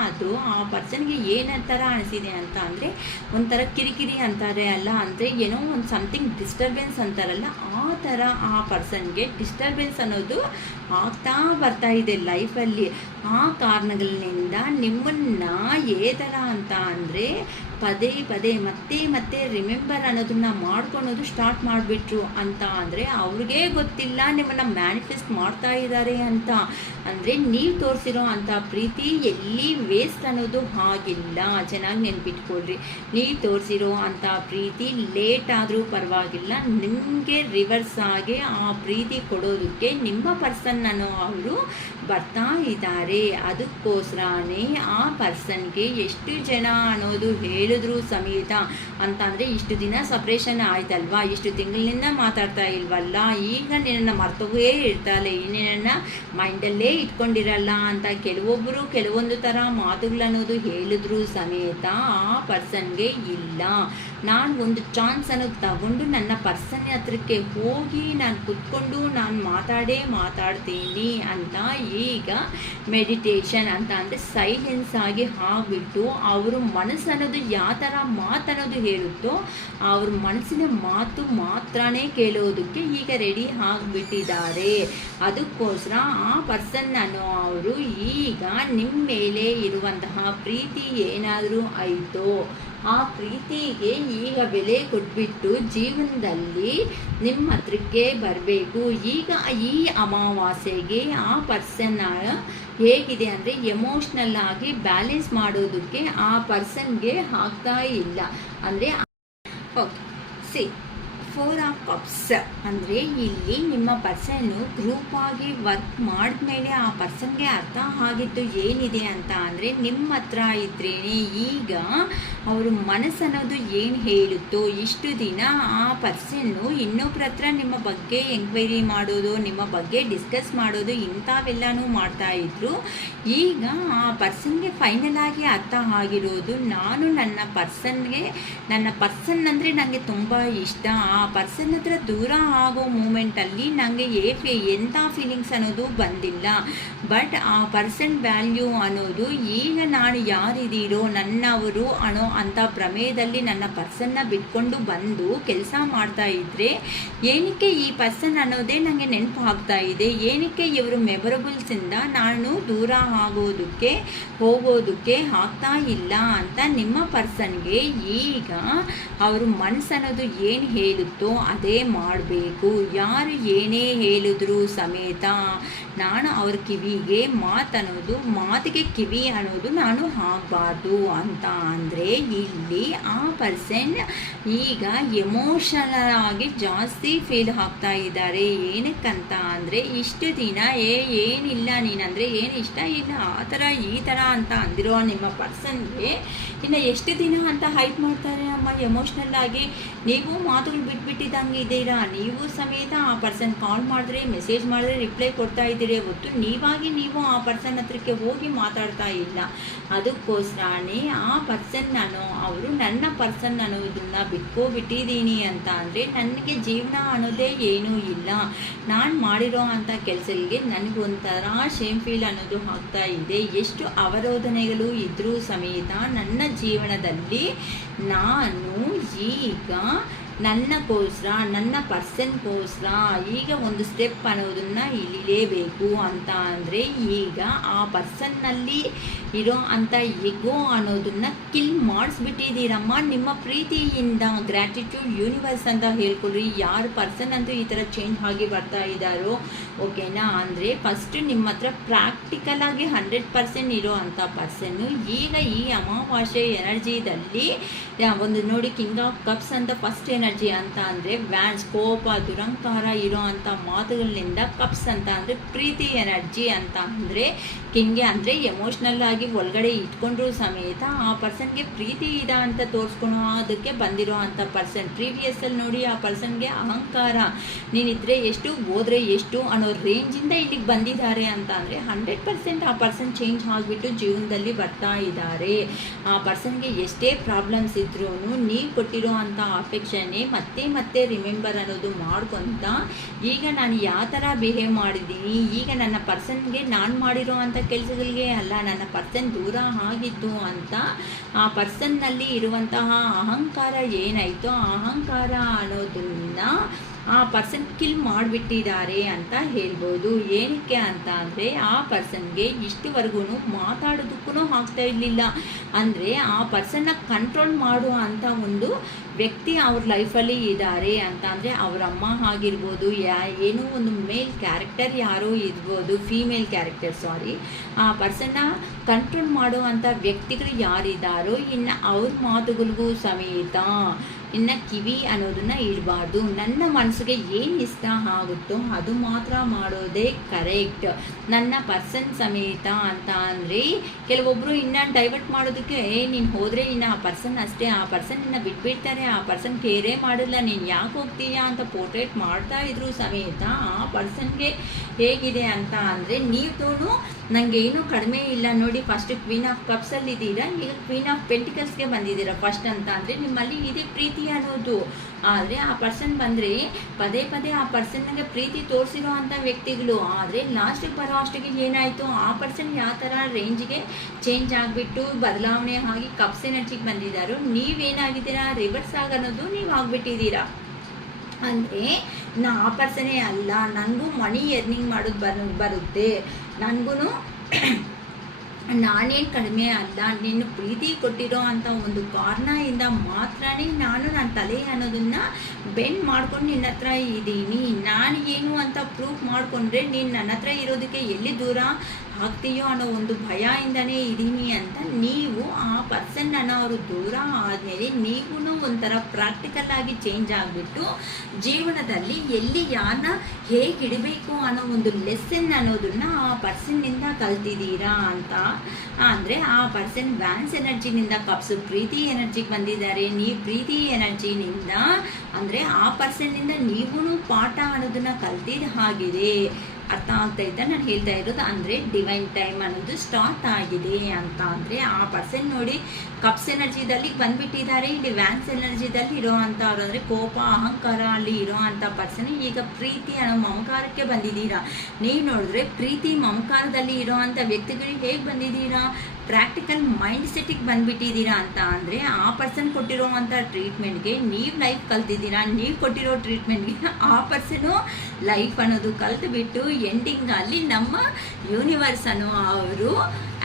ಅದು ಆ ಪರ್ಸನ್ಗೆ ಏನಂತರ ಅನಿಸಿದೆ ಅಂತ ಅಂದರೆ ಒಂಥರ ಕಿರಿಕಿರಿ ಅಂತಾರೆ ಅಲ್ಲ, ಅಂದರೆ ಏನೋ ಒಂದು ಸಮಥಿಂಗ್ ಡಿಸ್ಟರ್ಬೆನ್ಸ್ ಅಂತಾರಲ್ಲ ಆ ಥರ ಆ ಪರ್ಸನ್ಗೆ ಡಿಸ್ಟರ್ಬೆನ್ಸ್ ಅನ್ನೋದು ಆಗ್ತಾ ಬರ್ತಾ ಇದೆ ಲೈಫಲ್ಲಿ. ಆ ಕಾರಣಗಳಿಂದ ನಿಮ್ಮನ್ನು ಥರ ಅಂತ ಅಂದರೆ ಪದೇ ಮತ್ತೆ ರಿಮೆಂಬರ್ ಅನ್ನೋದನ್ನ ಮಾಡ್ಕೊಳೋದು ಸ್ಟಾರ್ಟ್ ಮಾಡಿಬಿಟ್ರು ಅಂತ ಅಂದರೆ ಅವ್ರಿಗೆ ಗೊತ್ತಿಲ್ಲ ನಿಮ್ಮನ್ನು ಮ್ಯಾನಿಫೆಸ್ಟ್ ಮಾಡ್ತಾ ಇದ್ದಾರೆ ಅಂತ. ಅಂದರೆ ನೀವು ತೋರಿಸಿರೋ ಅಂಥ ಪ್ರೀತಿ ಎಲ್ಲಿ ವೇಸ್ಟ್ ಅನ್ನೋದು ಆಗಿಲ್ಲ. ಚೆನ್ನಾಗಿ ನೆನ್ಪಿಟ್ಕೊಳ್ರಿ, ನೀವು ತೋರಿಸಿರೋ ಅಂಥ ಪ್ರೀತಿ ಲೇಟ್ ಆದರೂ ಪರವಾಗಿಲ್ಲ, ನಿಮಗೆ ರಿವರ್ಸ್ ಆಗಿ ಆ ಪ್ರೀತಿ ಕೊಡೋದಕ್ಕೆ ನಿಮ್ಮ ಪರ್ಸನ್ ಅನ್ನೋ ಅವರು ಬರ್ತಾ ಇದ್ದಾರೆ. ಅದಕ್ಕೋಸ್ಕರನೇ ಆ ಪರ್ಸನ್ಗೆ ಎಷ್ಟು ಜನ ಅನ್ನೋದು ಹೇಳಿದ್ರು ಸಮೇತ ಅಂತ ಅಂದರೆ ಇಷ್ಟು ದಿನ ಸಪ್ರೇಷನ್ ಆಯ್ತಲ್ವಾ, ಇಷ್ಟು ತಿಂಗಳಿಂದ ಮಾತಾಡ್ತಾ ಇಲ್ವಲ್ಲ, ಈಗ ನಿನ್ನನ್ನು ಮರ್ತೋಗೇ ಇರ್ತಾಳೆ, ನಿನ್ನನ್ನು ಮೈಂಡಲ್ಲೇ ಇಟ್ಕೊಂಡಿರಲ್ಲ ಅಂತ ಕೆಲವೊಬ್ಬರು ಕೆಲವೊಂದು ಥರ ಮಾತುಗಳನ್ನೋದು ಹೇಳಿದ್ರು ಸಮೇತ ಆ ಪರ್ಸನ್ಗೆ ಇಲ್ಲ, ನಾನು ಒಂದು ಚಾನ್ಸ್ ಅನ್ನೋದು ತಗೊಂಡು ನನ್ನ ಪರ್ಸನ್ ಹತ್ರಕ್ಕೆ ಹೋಗಿ ನಾನು ಕುತ್ಕೊಂಡು ನಾನು ಮಾತಾಡ್ತೀನಿ ಅಂತ ಈಗ ಮೆಡಿಟೇಷನ್ ಅಂತ ಅಂದರೆ ಸೈಲೆನ್ಸ್ ಆಗಿ ಆಗಿಬಿಟ್ಟು ಅವರು ಮನಸ್ಸು ಅನ್ನೋದು ಯಾವ ಥರ ಮಾತನ್ನೋದು ಹೇಳುತ್ತೋ ಅವ್ರ ಮನಸ್ಸಿನ ಮಾತು ಮಾತ್ರನೇ ಕೇಳೋದಕ್ಕೆ ಈಗ ರೆಡಿ ಆಗಿಬಿಟ್ಟಿದ್ದಾರೆ. ಅದಕ್ಕೋಸ್ಕರ ಆ ಪರ್ಸನ್ ಅನ್ನೋ ಅವರು ಈಗ ನಿಮ್ಮ ಮೇಲೆ ಇರುವಂತಹ ಪ್ರೀತಿ ಏನಾದರೂ ಆಯಿತೋ ಆ ಪ್ರೀತಿಗೆ ಈಗ ಬೆಲೆ ಕೊಟ್ಬಿಟ್ಟು ಜೀವನದಲ್ಲಿ ನಿಮ್ಮ ಹತ್ರಕ್ಕೆ ಬರಬೇಕು. ಈಗ ಈ ಅಮಾವಾಸ್ಯೆಗೆ ಆ ಪರ್ಸನ್ ಹೇಗಿದೆ ಅಂದರೆ ಎಮೋಷ್ನಲ್ ಆಗಿ ಬ್ಯಾಲೆನ್ಸ್ ಮಾಡೋದಕ್ಕೆ ಆ ಪರ್ಸನ್ಗೆ ಆಗ್ತಾ ಇಲ್ಲ. ಅಂದರೆ ಓಕೆ ಸಿ 4 ಆಫ್ ಕಪ್ಸ್ ಅಂದರೆ ಇಲ್ಲಿ ನಿಮ್ಮ ಪರ್ಸನ್ನು ಗ್ರೂಪ್ ಆಗಿ ವರ್ಕ್ ಮಾಡಿದ್ಮೇಲೆ ಆ ಪರ್ಸನ್ಗೆ ಅರ್ಥ ಆಗಿದ್ದು ಏನಿದೆ ಅಂತ ಅಂದರೆ ನಿಮ್ಮ ಹತ್ರ ಇದ್ರೇ ಈಗ ಅವರು ಮನಸ್ಸನ್ನೋದು ಏನು ಹೇಳುತ್ತೋ ಇಷ್ಟು ದಿನ ಆ ಪರ್ಸನ್ನು ಇನ್ನೊಬ್ಬರ ಹತ್ರ ನಿಮ್ಮ ಬಗ್ಗೆ ಎಂಕ್ವೈರಿ ಮಾಡೋದು, ನಿಮ್ಮ ಬಗ್ಗೆ ಡಿಸ್ಕಸ್ ಮಾಡೋದು ಇಂಥವೆಲ್ಲನೂ ಮಾಡ್ತಾಯಿದ್ರು. ಈಗ ಆ ಪರ್ಸನ್ಗೆ ಫೈನಲ್ ಆಗಿ ಅರ್ಥ ಆಗಿರೋದು ನಾನು ನನ್ನ ಪರ್ಸನ್ ಅಂದರೆ ನನಗೆ ತುಂಬ ಇಷ್ಟ, ಆ ಪರ್ಸನ್ ಹತ್ರ ದೂರ ಆಗೋ ಮೂಮೆಂಟಲ್ಲಿ ನನಗೆ ಎಂಥ ಫೀಲಿಂಗ್ಸ್ ಅನ್ನೋದು ಬಂದಿಲ್ಲ. ಬಟ್ ಆ ಪರ್ಸನ್ ವ್ಯಾಲ್ಯೂ ಅನ್ನೋದು ಈಗ ನಾನು ಯಾರಿದ್ದೀರೋ ನನ್ನವರು ಅನ್ನೋ ಅಂಥ ಭ್ರಮೆಯಲ್ಲಿ ನನ್ನ ಪರ್ಸನ್ನ ಬಿಟ್ಕೊಂಡು ಬಂದು ಕೆಲಸ ಮಾಡ್ತಾ ಇದ್ದರೆ ಏನಕ್ಕೆ ಈ ಪರ್ಸನ್ ಅನ್ನೋದೇ ನನಗೆ ನೆನಪು ಆಗ್ತಾ ಇದೆ, ಏನಕ್ಕೆ ಇವರು ಮೆಮೊರಬಲ್ಸಿಂದ ನಾನು ದೂರ ಹೋಗೋದಕ್ಕೆ ಆಗ್ತಾ ಇಲ್ಲ ಅಂತ ನಿಮ್ಮ ಪರ್ಸನ್ಗೆ ಈಗ ಅವರು ಮನಸ್ಸನ್ನೋದು ಏನು ಹೇಳುತ್ತೋ ಅದೇ ಮಾಡಬೇಕು. ಯಾರು ಏನೇ ಹೇಳಿದ್ರು ಸಮೇತ ನಾನು ಅವ್ರ ಕಿವಿಗೆ ಮಾತಿಗೆ ಕಿವಿ ಅನ್ನೋದು ನಾನು ಆಗಬಾರ್ದು ಅಂತ ಅಂದರೆ ಇಲ್ಲಿ ಆ ಪರ್ಸನ್ ಈಗ ಎಮೋಷನಲ್ ಆಗಿ ಜಾಸ್ತಿ ಫೀಲ್ ಆಗ್ತಾ ಇದ್ದಾರೆ. ಏನಕ್ಕಂತ ಅಂದರೆ ಇಷ್ಟು ದಿನ ಏನಿಲ್ಲ ನೀನಂದರೆ ಏನು ಇಷ್ಟ ಇಲ್ಲ ಆ ಥರ ಈ ಥರ ಅಂತ ಅಂದಿರೋ ನಿಮ್ಮ ಪರ್ಸನ್ಗೆ ಇನ್ನು ಎಷ್ಟು ದಿನ ಅಂತ ಹೈಪ್ ಮಾಡ್ತಾರೆ ಅಮ್ಮ ಎಮೋಷ್ನಲ್ ಆಗಿ. ನೀವು ಮಾತುಗಳು ಬಿಟ್ಟು ಬಿಟ್ಟಿದ್ದಂಗೆ ಇದ್ದೀರಾ. ನೀವು ಸಮೇತ ಆ ಪರ್ಸನ್ ಕಾಲ್ ಮಾಡಿದ್ರೆ, ಮೆಸೇಜ್ ಮಾಡಿದ್ರೆ ರಿಪ್ಲೈ ಕೊಡ್ತಾ ಇದ್ದೀರಿ ಹೊತ್ತು ನೀವಾಗಿ ನೀವು ಆ ಪರ್ಸನ್ ಹತ್ರಕ್ಕೆ ಹೋಗಿ ಮಾತಾಡ್ತಾ ಇಲ್ಲ. ಅದಕ್ಕೋಸ್ಕರನೇ ಆ ಪರ್ಸನ್ ಅವರು ನನ್ನ ಪರ್ಸನ್ ಅನ್ನೋದನ್ನ ಬಿಟ್ಕೋಬಿಟ್ಟಿದ್ದೀನಿ ಅಂತ ಅಂದರೆ ನನಗೆ ಜೀವನ ಅನ್ನೋದೇ ಏನೂ ಇಲ್ಲ. ನಾನು ಮಾಡಿರೋ ಅಂಥ ಕೆಲಸಗಳಿಗೆ ನನಗೊಂಥರ ಶೇಮ್ ಫೀಲ್ ಅನ್ನೋದು ಆಗ್ತಾ ಇದೆ. ಎಷ್ಟು ಅವರೋಧನೆಗಳು ಇದ್ದರೂ ಸಮೇತ ನನ್ನ ಜೀವನದಲ್ಲಿ ನಾನು ಈಗ ನನ್ನಗೋಸ್ಕರ, ನನ್ನ ಪರ್ಸನ್ಗೋಸ್ಕರ ಈಗ ಒಂದು ಸ್ಟೆಪ್ ಅನ್ನೋದನ್ನು ಇಳಿಲೇಬೇಕು ಅಂತ ಅಂದರೆ ಈಗ ಆ ಪರ್ಸನ್ನಲ್ಲಿ ಇರೋ ಅಂಥ ಎಗೋ ಅನ್ನೋದನ್ನು ಕಿಲ್ ಮಾಡಿಸ್ಬಿಟ್ಟಿದ್ದೀರಮ್ಮ ನಿಮ್ಮ ಪ್ರೀತಿಯಿಂದ. ಗ್ರ್ಯಾಟಿಟ್ಯೂಡ್ ಯೂನಿವರ್ಸ್ ಅಂತ ಹೇಳ್ಕೊಳ್ರಿ. ಯಾರು ಪರ್ಸನ್ ಅಂತೂ ಈ ಥರ ಚೇಂಜ್ ಆಗಿ ಬರ್ತಾ ಇದ್ದಾರೋ ಓಕೆನಾ. ಅಂದರೆ ಫಸ್ಟ್ ನಿಮ್ಮ ಹತ್ರ ಪ್ರಾಕ್ಟಿಕಲಾಗಿ 100% ಇರೋ ಅಂಥ ಪರ್ಸನ್ನು ಈಗ ಈ ಅಮಾವಾಸ್ಯೆ ಎನರ್ಜಿದಲ್ಲಿ ಒಂದು ನೋಡಿ, ಕಿಂಗ್ ಆಫ್ ಕಪ್ಸ್ ಅಂತ ಫಸ್ಟ್ ಎನರ್ಜಿ ಅಂತ ಅಂದರೆ ವ್ಯಾನ್ಸ್, ಕೋಪ, ದುರಂಕಾರ ಇರೋ ಅಂಥ ಮಾತುಗಳಿಂದ. ಕಪ್ಸ್ ಅಂತ ಅಂದರೆ ಪ್ರೀತಿ ಎನರ್ಜಿ ಅಂತ ಅಂದರೆ ಕಿಂಗೆ ಅಂದರೆ ಎಮೋಷ್ನಲ್ ಆಗಿ ಒಳಗಡೆ ಇಟ್ಕೊಂಡ್ರೂ ಸಮೇತ ಆ ಪರ್ಸನ್ಗೆ ಪ್ರೀತಿ ಇದೆ ಅಂತ ತೋರಿಸ್ಕೊಳೋದಕ್ಕೆ ಬಂದಿರೋ ಅಂಥ ಪರ್ಸನ್. ಪ್ರೀವಿಯಸ್ಸಲ್ಲಿ ನೋಡಿ ಆ ಪರ್ಸನ್ಗೆ ಅಹಂಕಾರ, ನೀನಿದ್ರೆ ಎಷ್ಟು ಹೋದ್ರೆ ಎಷ್ಟು ಅನ್ನೋ ರೇಂಜಿಂದ ಇಲ್ಲಿಗೆ ಬಂದಿದ್ದಾರೆ ಅಂತ ಅಂದರೆ 100% ಆ ಪರ್ಸನ್ ಚೇಂಜ್ ಆಗಿಬಿಟ್ಟು ಜೀವನದಲ್ಲಿ ಬರ್ತಾ ಇದ್ದಾರೆ. ಆ ಪರ್ಸನ್ಗೆ ಎಷ್ಟೇ ಪ್ರಾಬ್ಲಮ್ಸ್ ಇದ್ರೂ ನೀವು ಕೊಟ್ಟಿರೋ ಅಂಥ ಅಫೆಕ್ಷನ್ನೇ ಮತ್ತೆ ಮತ್ತೆ ರಿಮೆಂಬರ್ ಅನ್ನೋದು ಮಾಡ್ಕೊತ ಈಗ ನಾನು ಯಾವ ಥರ ಬಿಹೇವ್ ಮಾಡಿದ್ದೀನಿ, ಈಗ ನನ್ನ ಪರ್ಸನ್ಗೆ ನಾನು ಮಾಡಿರೋ ಅಂಥ ಕೆಲಸಗಳಿಗೆ ಅಲ್ಲ, ನನ್ನ ಪರ್ಸನ್ ದೂರ ಆಗಿತ್ತು ಅಂತ ಆ ಪರ್ಸನ್ನಲ್ಲಿ ಇರುವಂತಹ ಅಹಂಕಾರ ಏನಾಯಿತು, ಆ ಅಹಂಕಾರ ಅನ್ನೋದನ್ನು ಆ ಪರ್ಸನ್ ಕಿಲ್ ಮಾಡಿಬಿಟ್ಟಿದ್ದಾರೆ ಅಂತ ಹೇಳ್ಬೋದು. ಏನಕ್ಕೆ ಅಂತ ಅಂದರೆ ಆ ಪರ್ಸನ್ಗೆ ಇಷ್ಟುವರೆಗೂ ಮಾತಾಡೋದಕ್ಕೂ ಆಗ್ತಾ ಇರಲಿಲ್ಲ. ಅಂದರೆ ಆ ಪರ್ಸನ್ನ ಕಂಟ್ರೋಲ್ ಮಾಡುವ ಅಂಥ ಒಂದು ವ್ಯಕ್ತಿ ಅವ್ರ ಲೈಫಲ್ಲಿ ಇದ್ದಾರೆ ಅಂತ ಅಂದರೆ ಅವ್ರ ಅಮ್ಮ ಆಗಿರ್ಬೋದು, ಏನೋ ಒಂದು ಮೇಲ್ ಕ್ಯಾರೆಕ್ಟರ್ ಯಾರೋ ಇರ್ಬೋದು, ಫೀಮೇಲ್ ಕ್ಯಾರೆಕ್ಟರ್ ಆ ಪರ್ಸನ್ನ ಕಂಟ್ರೋಲ್ ಮಾಡುವಂಥ ವ್ಯಕ್ತಿಗಳು ಯಾರಿದ್ದಾರೋ ಇನ್ನು ಅವ್ರ ಮಾತುಗಳಿಗೂ ಸಮೇತ ಇನ್ನು ಕಿವಿ ಅನ್ನೋದನ್ನು ಇಡಬಾರ್ದು. ನನ್ನ ಮನಸ್ಸಿಗೆ ಏನು ಇಷ್ಟ ಆಗುತ್ತೋ ಅದು ಮಾತ್ರ ಮಾಡೋದೇ ಕರೆಕ್ಟ್. ನನ್ನ ಪರ್ಸನ್ ಸಮೇತ ಅಂತ ಅಂದರೆ ಕೆಲವೊಬ್ಬರು ಇನ್ನು ಡೈವರ್ಟ್ ಮಾಡೋದಕ್ಕೆ ನೀನು ಹೋದರೆ ಇನ್ನು ಆ ಪರ್ಸನ್ ಅಷ್ಟೇ, ಆ ಪರ್ಸನ್ ಇನ್ನು ಬಿಟ್ಬಿಡ್ತಾರೆ, ಆ ಪರ್ಸನ್ ಕೇರೇ ಮಾಡಿಲ್ಲ, ನೀನು ಯಾಕೆ ಹೋಗ್ತೀಯಾ ಅಂತ ಪೋರ್ಟ್ರೇಟ್ ಮಾಡ್ತಾ ಇದ್ರು ಸಮೇತ ಆ ಪರ್ಸನ್ಗೆ ಹೇಗಿದೆ ಅಂತ ಅಂದರೆ ನೀವು ನನಗೆ ಏನೂ ಕಡಿಮೆ ಇಲ್ಲ ನೋಡಿ. ಫಸ್ಟ್ ಕ್ವೀನ್ ಆಫ್ ಕಪ್ಸಲ್ಲಿದ್ದೀರಾ, ಈಗ ಕ್ವೀನ್ ಆಫ್ ಪೆಂಟಿಕಲ್ಸ್ಗೆ ಬಂದಿದ್ದೀರಾ ಫಸ್ಟ್ ಅಂತ ಅಂದರೆ ನಿಮ್ಮಲ್ಲಿ ಇದೆ ಪ್ರೀತಿ ಅನ್ನೋದು. ಆದರೆ ಆ ಪರ್ಸನ್ ಬಂದರೆ ಪದೇ ಪದೇ ಆ ಪರ್ಸನ್ಗೆ ಪ್ರೀತಿ ತೋರಿಸಿರೋ ಅಂಥ ವ್ಯಕ್ತಿಗಳು. ಆದರೆ ಲಾಸ್ಟಿಗೆ ಬರೋ ಅಷ್ಟಿಗೆ ಏನಾಯಿತು, ಆ ಪರ್ಸನ್ ಯಾವ ಥರ ರೇಂಜ್ಗೆ ಚೇಂಜ್ ಆಗಿಬಿಟ್ಟು ಬದಲಾವಣೆ ಆಗಿ ಕಪ್ಸ್ ಎನರ್ಜಿಗೆ ಬಂದಿದ್ದಾರೋ ನೀವೇನಾಗಿದ್ದೀರಾ ರಿವರ್ಸ್ ಆಗೋದು ನೀವು ಆಗಿಬಿಟ್ಟಿದ್ದೀರಾ. ಅಂದರೆ ಆ ಪರ್ಸನೇ ಅಲ್ಲ, ನನಗೂ ಮನಿ ಎರ್ನಿಂಗ್ ಮಾಡೋದು ಬರುತ್ತೆ, ನನಗೂ ನಾನೇನು ಕಡಿಮೆ ಅಲ್ಲ, ನೀನು ಪ್ರೀತಿ ಕೊಟ್ಟಿರೋ ಅಂಥ ಒಂದು ಕಾರಣದಿಂದ ಮಾತ್ರನೇ ನಾನು ನನ್ನ ತಲೆ ಅನ್ನೋದನ್ನು ಬೆಂಡ್ ಮಾಡ್ಕೊಂಡು ನಿನ್ನ ಹತ್ರ ಇದ್ದೀನಿ. ನಾನು ಏನು ಅಂತ ಪ್ರೂಫ್ ಮಾಡಿಕೊಂಡ್ರೆ ನೀನು ನನ್ನ ಹತ್ರ ಇರೋದಕ್ಕೆ ಎಲ್ಲಿ ದೂರ ಆಗ್ತೀಯೋ ಅನ್ನೋ ಒಂದು ಭಯದಿಂದನೇ ಇದ್ದೀನಿ ಅಂತ ನೀವು ಆ ಪರ್ಸನ್ನನ್ನು ಅವರು ದೂರ ಆದಮೇಲೆ ನೀವು ಒಂಥರ ಪ್ರಾಕ್ಟಿಕಲ್ ಆಗಿ ಚೇಂಜ್ ಆಗಿಬಿಟ್ಟು ಜೀವನದಲ್ಲಿ ಎಲ್ಲಿ ಯಾರನ್ನ ಹೇಗೆ ಇಡಬೇಕು ಅನ್ನೋ ಒಂದು ಲೆಸನ್ ಅನ್ನೋದನ್ನು ಆ ಪರ್ಸನ್ನಿಂದ ಕಲ್ತಿದ್ದೀರಾ ಅಂತ. ಅಂದರೆ ಆ ಪರ್ಸನ್ ವ್ಯಾನ್ಸ್ ಎನರ್ಜಿನಿಂದ ಕಪ್ಸು ಪ್ರೀತಿ ಎನರ್ಜಿಗೆ ಬಂದಿದ್ದಾರೆ. ನೀವು ಪ್ರೀತಿ ಎನರ್ಜಿನಿಂದ ಅಂದರೆ ಆ ಪರ್ಸನ್ನಿಂದ ನೀವೂ ಪಾಠ ಅನ್ನೋದನ್ನು ಕಲ್ತಿದ್ದು ಆಗಿದೆ. ಅರ್ಥ ಆಗ್ತಾ ಇದ್ದ ನಾನು ಹೇಳ್ತಾ ಇರೋದು. ಅಂದರೆ ಡಿವೈನ್ ಟೈಮ್ ಅನ್ನೋದು ಸ್ಟಾರ್ಟ್ ಆಗಿದೆ ಅಂತ. ಅಂದರೆ ಆ ಪರ್ಸನ್ ನೋಡಿ ಕಪ್ಸ್ ಎನರ್ಜಿದಲ್ಲಿ ಬಂದುಬಿಟ್ಟಿದ್ದಾರೆ. ಇಲ್ಲಿ ವ್ಯಾನ್ಸ್ ಎನರ್ಜಿದಲ್ಲಿ ಇರೋ ಅಂಥವ್ರು ಅಂದರೆ ಕೋಪ ಅಹಂಕಾರ ಅಲ್ಲಿ ಇರೋ ಅಂಥ ಪರ್ಸನ್ ಈಗ ಪ್ರೀತಿ ಅನ್ನೋ ಮಮಕಾರಕ್ಕೆ ಬಂದಿದ್ದೀರಾ. ನೀವು ನೋಡಿದ್ರೆ ಪ್ರೀತಿ ಮಮಕಾರದಲ್ಲಿ ಇರೋ ಅಂಥ ವ್ಯಕ್ತಿಗಳಿಗೆ ಹೇಗೆ ಬಂದಿದ್ದೀರಾ, ಪ್ರಾಕ್ಟಿಕಲ್ ಮೈಂಡ್ ಸೆಟ್ಟಿಗೆ ಬಂದುಬಿಟ್ಟಿದ್ದೀರಾ ಅಂತ. ಅಂದರೆ ಆ ಪರ್ಸನ್ ಕೊಟ್ಟಿರೋ ಅಂಥ ಟ್ರೀಟ್ಮೆಂಟ್ಗೆ ನೀವು ಲೈಫ್ ಕಲ್ತಿದ್ದೀರಾ, ನೀವು ಕೊಟ್ಟಿರೋ ಟ್ರೀಟ್ಮೆಂಟ್ಗೆ ಆ ಪರ್ಸನು ಲೈಫ್ ಅನ್ನೋದು ಕಲ್ತುಬಿಟ್ಟು ಎಂಡಿಂಗಲ್ಲಿ ನಮ್ಮ ಯೂನಿವರ್ಸ್ ಅನ್ನೋ ಅವರು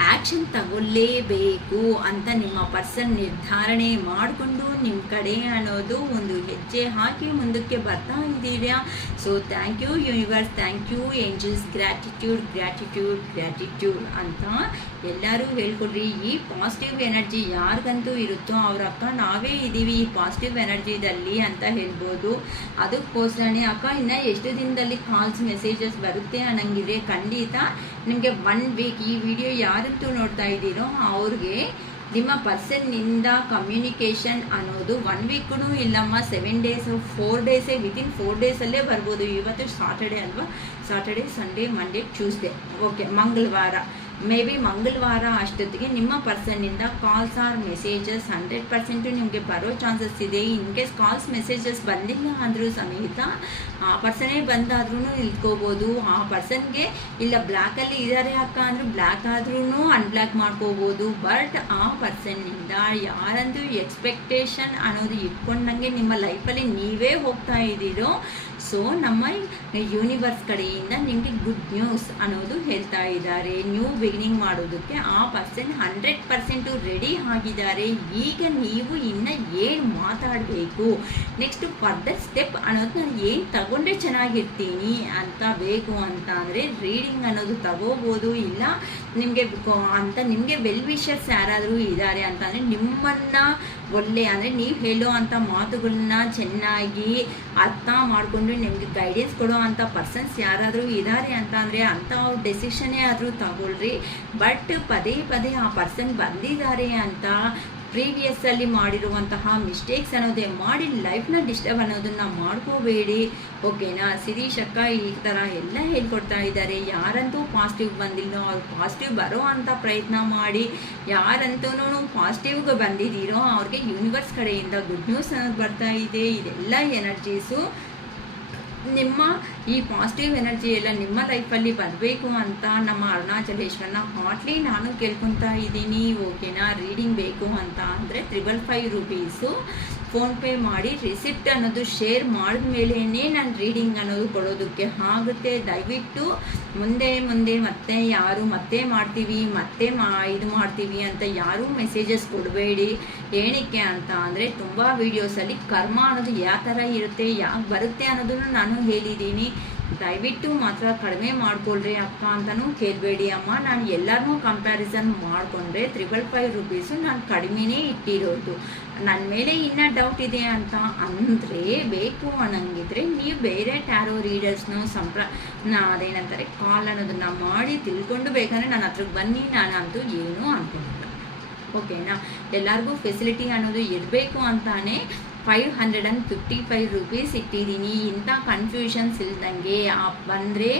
ಆ್ಯಕ್ಷನ್ ತಗೊಳ್ಳೇಬೇಕು ಅಂತ ನಿಮ್ಮ ಪರ್ಸನ್ ನಿರ್ಧಾರಣೆ ಮಾಡಿಕೊಂಡು ನಿಮ್ಮ ಕಡೆ ಅನ್ನೋದು ಒಂದು ಹೆಜ್ಜೆ ಹಾಕಿ ಮುಂದಕ್ಕೆ ಬರ್ತಾ ಇದ್ದೀರಾ. So thank you universe, thank you angels, gratitude gratitude gratitude ಅಂತ ಎಲ್ಲರೂ ಹೇಳ್ಕೊಡ್ರಿ. ಈ ಪಾಸಿಟಿವ್ ಎನರ್ಜಿ ಯಾರಿಗಂತೂ ಇರುತ್ತೋ ಅವ್ರ ಅಕ್ಕ ನಾವೇ ಇದ್ದೀವಿ ಈ ಪಾಸಿಟಿವ್ ಎನರ್ಜಿದಲ್ಲಿ ಅಂತ ಹೇಳ್ಬೋದು. ಅದಕ್ಕೋಸ್ಕರನೇ ಅಕ್ಕ ಇನ್ನು ಎಷ್ಟು ದಿನದಲ್ಲಿ ಕಾಲ್ಸ್ ಮೆಸೇಜಸ್ ಬರುತ್ತೆ ಅನ್ನಂಗಿದ್ರೆ ಖಂಡಿತ ನಿಮಗೆ 1 ವೀಕ್ ಈ ವಿಡಿಯೋ ಯಾರಂತೂ ನೋಡ್ತಾ ಇದ್ದೀರೋ ಅವ್ರಿಗೆ ನಿಮ್ಮ ಪರ್ಸನ್ನಿಂದ ಕಮ್ಯುನಿಕೇಷನ್ ಅನ್ನೋದು 1 ವೀಕ್ಗೂ ಇಲ್ಲಮ್ಮ, 7 ಡೇಸ್ 4 ಡೇಸೇ, ವಿತಿನ್ 4 ಡೇಸಲ್ಲೇ ಬರ್ಬೋದು. ಇವತ್ತು ಸಾಟರ್ಡೆ ಅಲ್ವಾ, Saturday, Sunday, Monday, Tuesday, okay, ಮಂಗಳವಾರ, ಮೇ ಬಿ ಮಂಗಳವಾರ ಅಷ್ಟೊತ್ತಿಗೆ ನಿಮ್ಮ ಪರ್ಸನ್ನಿಂದ ಕಾಲ್ಸ್ ಆರ್ ಮೆಸೇಜಸ್ 100% ನಿಮಗೆ ಬರೋ ಚಾನ್ಸಸ್ ಇದೆ. ಇನ್ ಕೇಸ್ ಕಾಲ್ಸ್ ಮೆಸೇಜಸ್ ಬಂದಿಲ್ಲ ಅಂದರೂ ಸಮೇತ ಆ ಪರ್ಸನೇ ಬಂದಾದ್ರೂ ನಿಲ್ತ್ಕೋಬೋದು. ಆ ಪರ್ಸನ್ಗೆ ಇಲ್ಲ ಬ್ಲ್ಯಾಕಲ್ಲಿ ಇದ್ದಾರೆ ಅಕ್ಕ ಅಂದರೂ ಬ್ಲ್ಯಾಕ್ ಆದ್ರೂ ಅನ್ಬ್ಲ್ಯಾಕ್ ಮಾಡ್ಕೋಬೋದು. ಬಟ್ ಆ ಪರ್ಸನ್ನಿಂದ ಯಾರಂದು ಎಕ್ಸ್ಪೆಕ್ಟೇಷನ್ ಅನ್ನೋದು ಇಟ್ಕೊಂಡಂಗೆ ನಿಮ್ಮ ಲೈಫಲ್ಲಿ ನೀವೇ ಹೋಗ್ತಾ ಇದ್ದೀರೋ, ಸೊ ನಮ್ಮ ಯೂನಿವರ್ಸ್ ಕಡೆಯಿಂದ ನಿಮಗೆ ಗುಡ್ ನ್ಯೂಸ್ ಅನ್ನೋದು ಹೇಳ್ತಾ ಇದ್ದಾರೆ. ನ್ಯೂ ಬಿಗಿನಿಂಗ್ ಮಾಡೋದಕ್ಕೆ ಆ ಪರ್ಸನ್ 100% ರೆಡಿ ಆಗಿದ್ದಾರೆ. ಈಗ ನೀವು ಇನ್ನು ಏನು ಮಾತಾಡಬೇಕು, ನೆಕ್ಸ್ಟ್ ಫರ್ದರ್ ಸ್ಟೆಪ್ ಅನ್ನೋದು ನಾನು ಏನು ತಗೊಂಡ್ರೆ ಚೆನ್ನಾಗಿರ್ತೀನಿ ಅಂತ ಬೇಕು ಅಂತ ಅಂದರೆ ರೀಡಿಂಗ್ ಅನ್ನೋದು ತಗೋಬೋದು. ಇಲ್ಲ ನಿಮಗೆ ನಿಮಗೆ ವೆಲ್ ವಿಷರ್ಸ್ ಯಾರಾದರೂ ಇದ್ದಾರೆ ಅಂತಂದರೆ ನಿಮ್ಮನ್ನು ಒಳ್ಳೆ ಅಂದರೆ ನೀವು ಹೇಳೋ ಅಂಥ ಮಾತುಗಳನ್ನ ಚೆನ್ನಾಗಿ ಅರ್ಥ ಮಾಡಿಕೊಂಡು ನಿಮಗೆ ಗೈಡೆನ್ಸ್ ಕೊಡೋ ಅಂಥ ಪರ್ಸನ್ಸ್ ಯಾರಾದರೂ ಇದ್ದಾರೆ ಅಂತ ಅಂದರೆ ಅಂಥ ಡೆಸಿಷನ್ನೇ ಆದರೂ ತಗೊಳ್ರಿ. ಬಟ್ ಪದೇ ಪದೇ ಆ ಪರ್ಸನ್ ಬಂದಿದ್ದಾರೆ ಅಂತ ಪ್ರೀವಿಯಸ್ಸಲ್ಲಿ ಮಾಡಿರುವಂತಹ ಮಿಸ್ಟೇಕ್ಸ್ ಅನ್ನೋದೇ ಮಾಡಿ ಲೈಫ್ನ ಡಿಸ್ಟರ್ಬ್ ಅನ್ನೋದನ್ನು ಮಾಡ್ಕೋಬೇಡಿ, ಓಕೆನಾ. ಶಿರೀಷ್ ಅಕ್ಕ ಈ ಥರ ಎಲ್ಲ ಹೇಳ್ಕೊಡ್ತಾ ಇದ್ದಾರೆ. ಯಾರಂತೂ ಪಾಸಿಟಿವ್ ಬಂದಿಲ್ಲೋ ಅವ್ರು ಪಾಸಿಟಿವ್ ಬರೋ ಅಂಥ ಪ್ರಯತ್ನ ಮಾಡಿ, ಯಾರಂತೂ ಪಾಸಿಟಿವ್ಗೆ ಬಂದಿದ್ದೀರೋ ಅವ್ರಿಗೆ ಯೂನಿವರ್ಸ್ ಕಡೆಯಿಂದ ಗುಡ್ ನ್ಯೂಸ್ ಅನ್ನೋದು ಬರ್ತಾ ಇದೆ. ಇದೆಲ್ಲ ಎನರ್ಜೀಸು ನಿಮ್ಮ ಈ ಪಾಸಿಟಿವ್ ಎನರ್ಜಿ ಎಲ್ಲ ನಿಮ್ಮ ಲೈಫಲ್ಲಿ ಬರಬೇಕು ಅಂತ ನಮ್ಮ ಅರುಣಾಚಲೇಶ್ವರನ ಹಾಟ್ಲಿ ನಾನು ಕೇಳ್ಕೊತಾ ಇದ್ದೀನಿ, ಓಕೆನಾ. ರೀಡಿಂಗ್ ಬೇಕು ಅಂತ ಅಂದರೆ 555 ರೂಪೀಸು ಫೋನ್ಪೇ ಮಾಡಿ ರಿಸಿಪ್ಟ್ ಅನ್ನೋದು ಶೇರ್ ಮಾಡಿದ ಮೇಲೇ ನಾನು ರೀಡಿಂಗ್ ಅನ್ನೋದು ಕೊಡೋದಕ್ಕೆ ಆಗುತ್ತೆ. ದಯವಿಟ್ಟು ಮುಂದೆ ಮತ್ತೆ ಯಾರು ಮತ್ತೆ ಮಾಡ್ತೀವಿ ಇದು ಮಾಡ್ತೀವಿ ಅಂತ ಯಾರೂ ಮೆಸೇಜಸ್ ಕೊಡಬೇಡಿ. ಏನಕ್ಕೆ ಅಂತ ಅಂದರೆ ತುಂಬ ವೀಡಿಯೋಸಲ್ಲಿ ಕರ್ಮ ಅನ್ನೋದು ಯಾವ ಥರ ಇರುತ್ತೆ, ಯಾಕೆ ಬರುತ್ತೆ ಅನ್ನೋದನ್ನು ನಾನು ಹೇಳಿದ್ದೀನಿ. ದಯವಿಟ್ಟು ಮಾತ್ರ ಕಡಿಮೆ ಮಾಡಿಕೊಳ್ರಿ ಅಕ್ಕ ಅಂತಲೂ ಕೇಳಬೇಡಿ ಅಮ್ಮ. ನಾನು ಎಲ್ಲರನ್ನೂ ಕಂಪ್ಯಾರಿಸನ್ ಮಾಡಿಕೊಂಡ್ರೆ 555 ರೂಪೀಸು ನಾನು ಕಡಿಮೆನೇ ಇಟ್ಟಿರೋದು. ನನ್ನ ಮೇಲೆ ಇನ್ನೂ ಡೌಟ್ ಇದೆ ಅಂತ ಅಂದರೆ ಬೇಕು ಅನ್ನಂಗಿದ್ರೆ ನೀವು ಬೇರೆ ಟ್ಯಾರೋ ರೀಡರ್ಸ್ನೂ ಅದೇನಂತಾರೆ ಕಾಲ್ ಅನ್ನೋದನ್ನು ಮಾಡಿ ತಿಳ್ಕೊಂಡು ಬೇಕಂದರೆ ನನ್ನ ಹತ್ರಕ್ಕೆ ಬನ್ನಿ, ನಾನಂತೂ ಏನೂ ಅಂದ್ಕೊಂಡಿಲ್ಲ, ಓಕೆನಾ. ಎಲ್ಲರಿಗೂ ಫೆಸಿಲಿಟಿ ಅನ್ನೋದು ಇರಬೇಕು ಅಂತಾನೆ 555 ರೂಪೀಸ್ ಇಟ್ಟಿದ್ದೀನಿ. ಇಂಥ ಕನ್ಫ್ಯೂಷನ್ಸ್ ಇಲ್ದಂಗೆ ಬಂದರೆ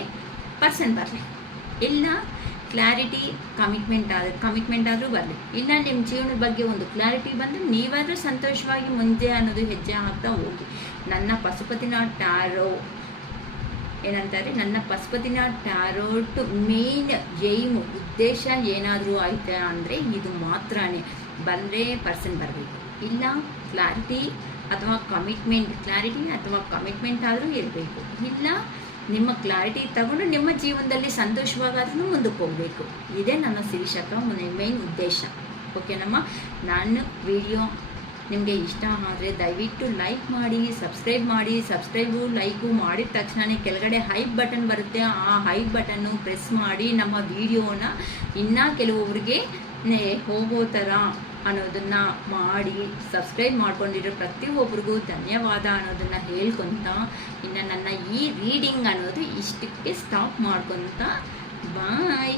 ಪರ್ಸನ್ ಬರಲಿ, ಇಲ್ಲ ಕ್ಲಾರಿಟಿ ಕಮಿಟ್ಮೆಂಟ್ ಆದರೂ ಬರಲಿ, ಇಲ್ಲ ನಿಮ್ಮ ಜೀವನದ ಬಗ್ಗೆ ಒಂದು ಕ್ಲಾರಿಟಿ ಬಂದರೆ ನೀವಾದರೂ ಸಂತೋಷವಾಗಿ ಮುಂದೆ ಅನ್ನೋದು ಹೆಜ್ಜೆ ಹಾಕ್ತಾ ಹೋಗಿ. ನನ್ನ ಪಶುಪತಿನಾಥ್ ಟ್ಯಾರೋ ಏನಂತಾರೆ, ನನ್ನ ಪಶುಪತಿನಾಥ್ ಟ್ಯಾರೋಟ್ ಮೇನ್ ಏಮ್ ಉದ್ದೇಶ ಏನಾದರೂ ಆಯ್ತಾ ಅಂದರೆ ಇದು ಮಾತ್ರನೇ. ಬಂದರೆ ಪರ್ಸನ್ ಬರಬೇಕು, ಇಲ್ಲ ಕ್ಲಾರಿಟಿ ಅಥವಾ ಕಮಿಟ್ಮೆಂಟ್ ಆದರೂ ಇರಬೇಕು, ಇಲ್ಲ ನಿಮ್ಮ ಕ್ಲಾರಿಟಿ ತಗೊಂಡು ನಿಮ್ಮ ಜೀವನದಲ್ಲಿ ಸಂತೋಷವಾಗಾದ್ರೂ ಮುಂದಕ್ಕೆ ಹೋಗಬೇಕು. ಇದೇ ನನ್ನ ಶಿರೀಷಕ್ಕ ಮೇನ್ ಉದ್ದೇಶ, ಓಕೆನಮ್ಮ. ನಾನು ವಿಡಿಯೋ ನಿಮಗೆ ಇಷ್ಟ ಆದರೆ ದಯವಿಟ್ಟು ಲೈಕ್ ಮಾಡಿ, ಸಬ್ಸ್ಕ್ರೈಬು ಲೈಕು ಮಾಡಿದ ತಕ್ಷಣ ಕೆಳಗಡೆ ಹೈಪ್ ಬಟನ್ ಬರುತ್ತೆ. ಆ ಹೈಪ್ ಬಟನ್ನು ಪ್ರೆಸ್ ಮಾಡಿ ನಮ್ಮ ವಿಡಿಯೋನ ಇನ್ನೂ ಕೆಲವೊಬ್ಬರಿಗೆ ಹೋಗೋ ಥರ ಅನ್ನೋದನ್ನು ಮಾಡಿ ಸಬ್ಸ್ಕ್ರೈಬ್ ಮಾಡ್ಕೊಂಡಿರೋ ಪ್ರತಿಯೊಬ್ಬರಿಗೂ ಧನ್ಯವಾದ ಅನ್ನೋದನ್ನು ಹೇಳ್ಕೊತ ಇನ್ನು ನನ್ನ ಈ ರೀಡಿಂಗ್ ಅನ್ನೋದು ಇಷ್ಟಕ್ಕೆ ಸ್ಟಾಪ್ ಮಾಡ್ಕೊತ ಬಾಯ್.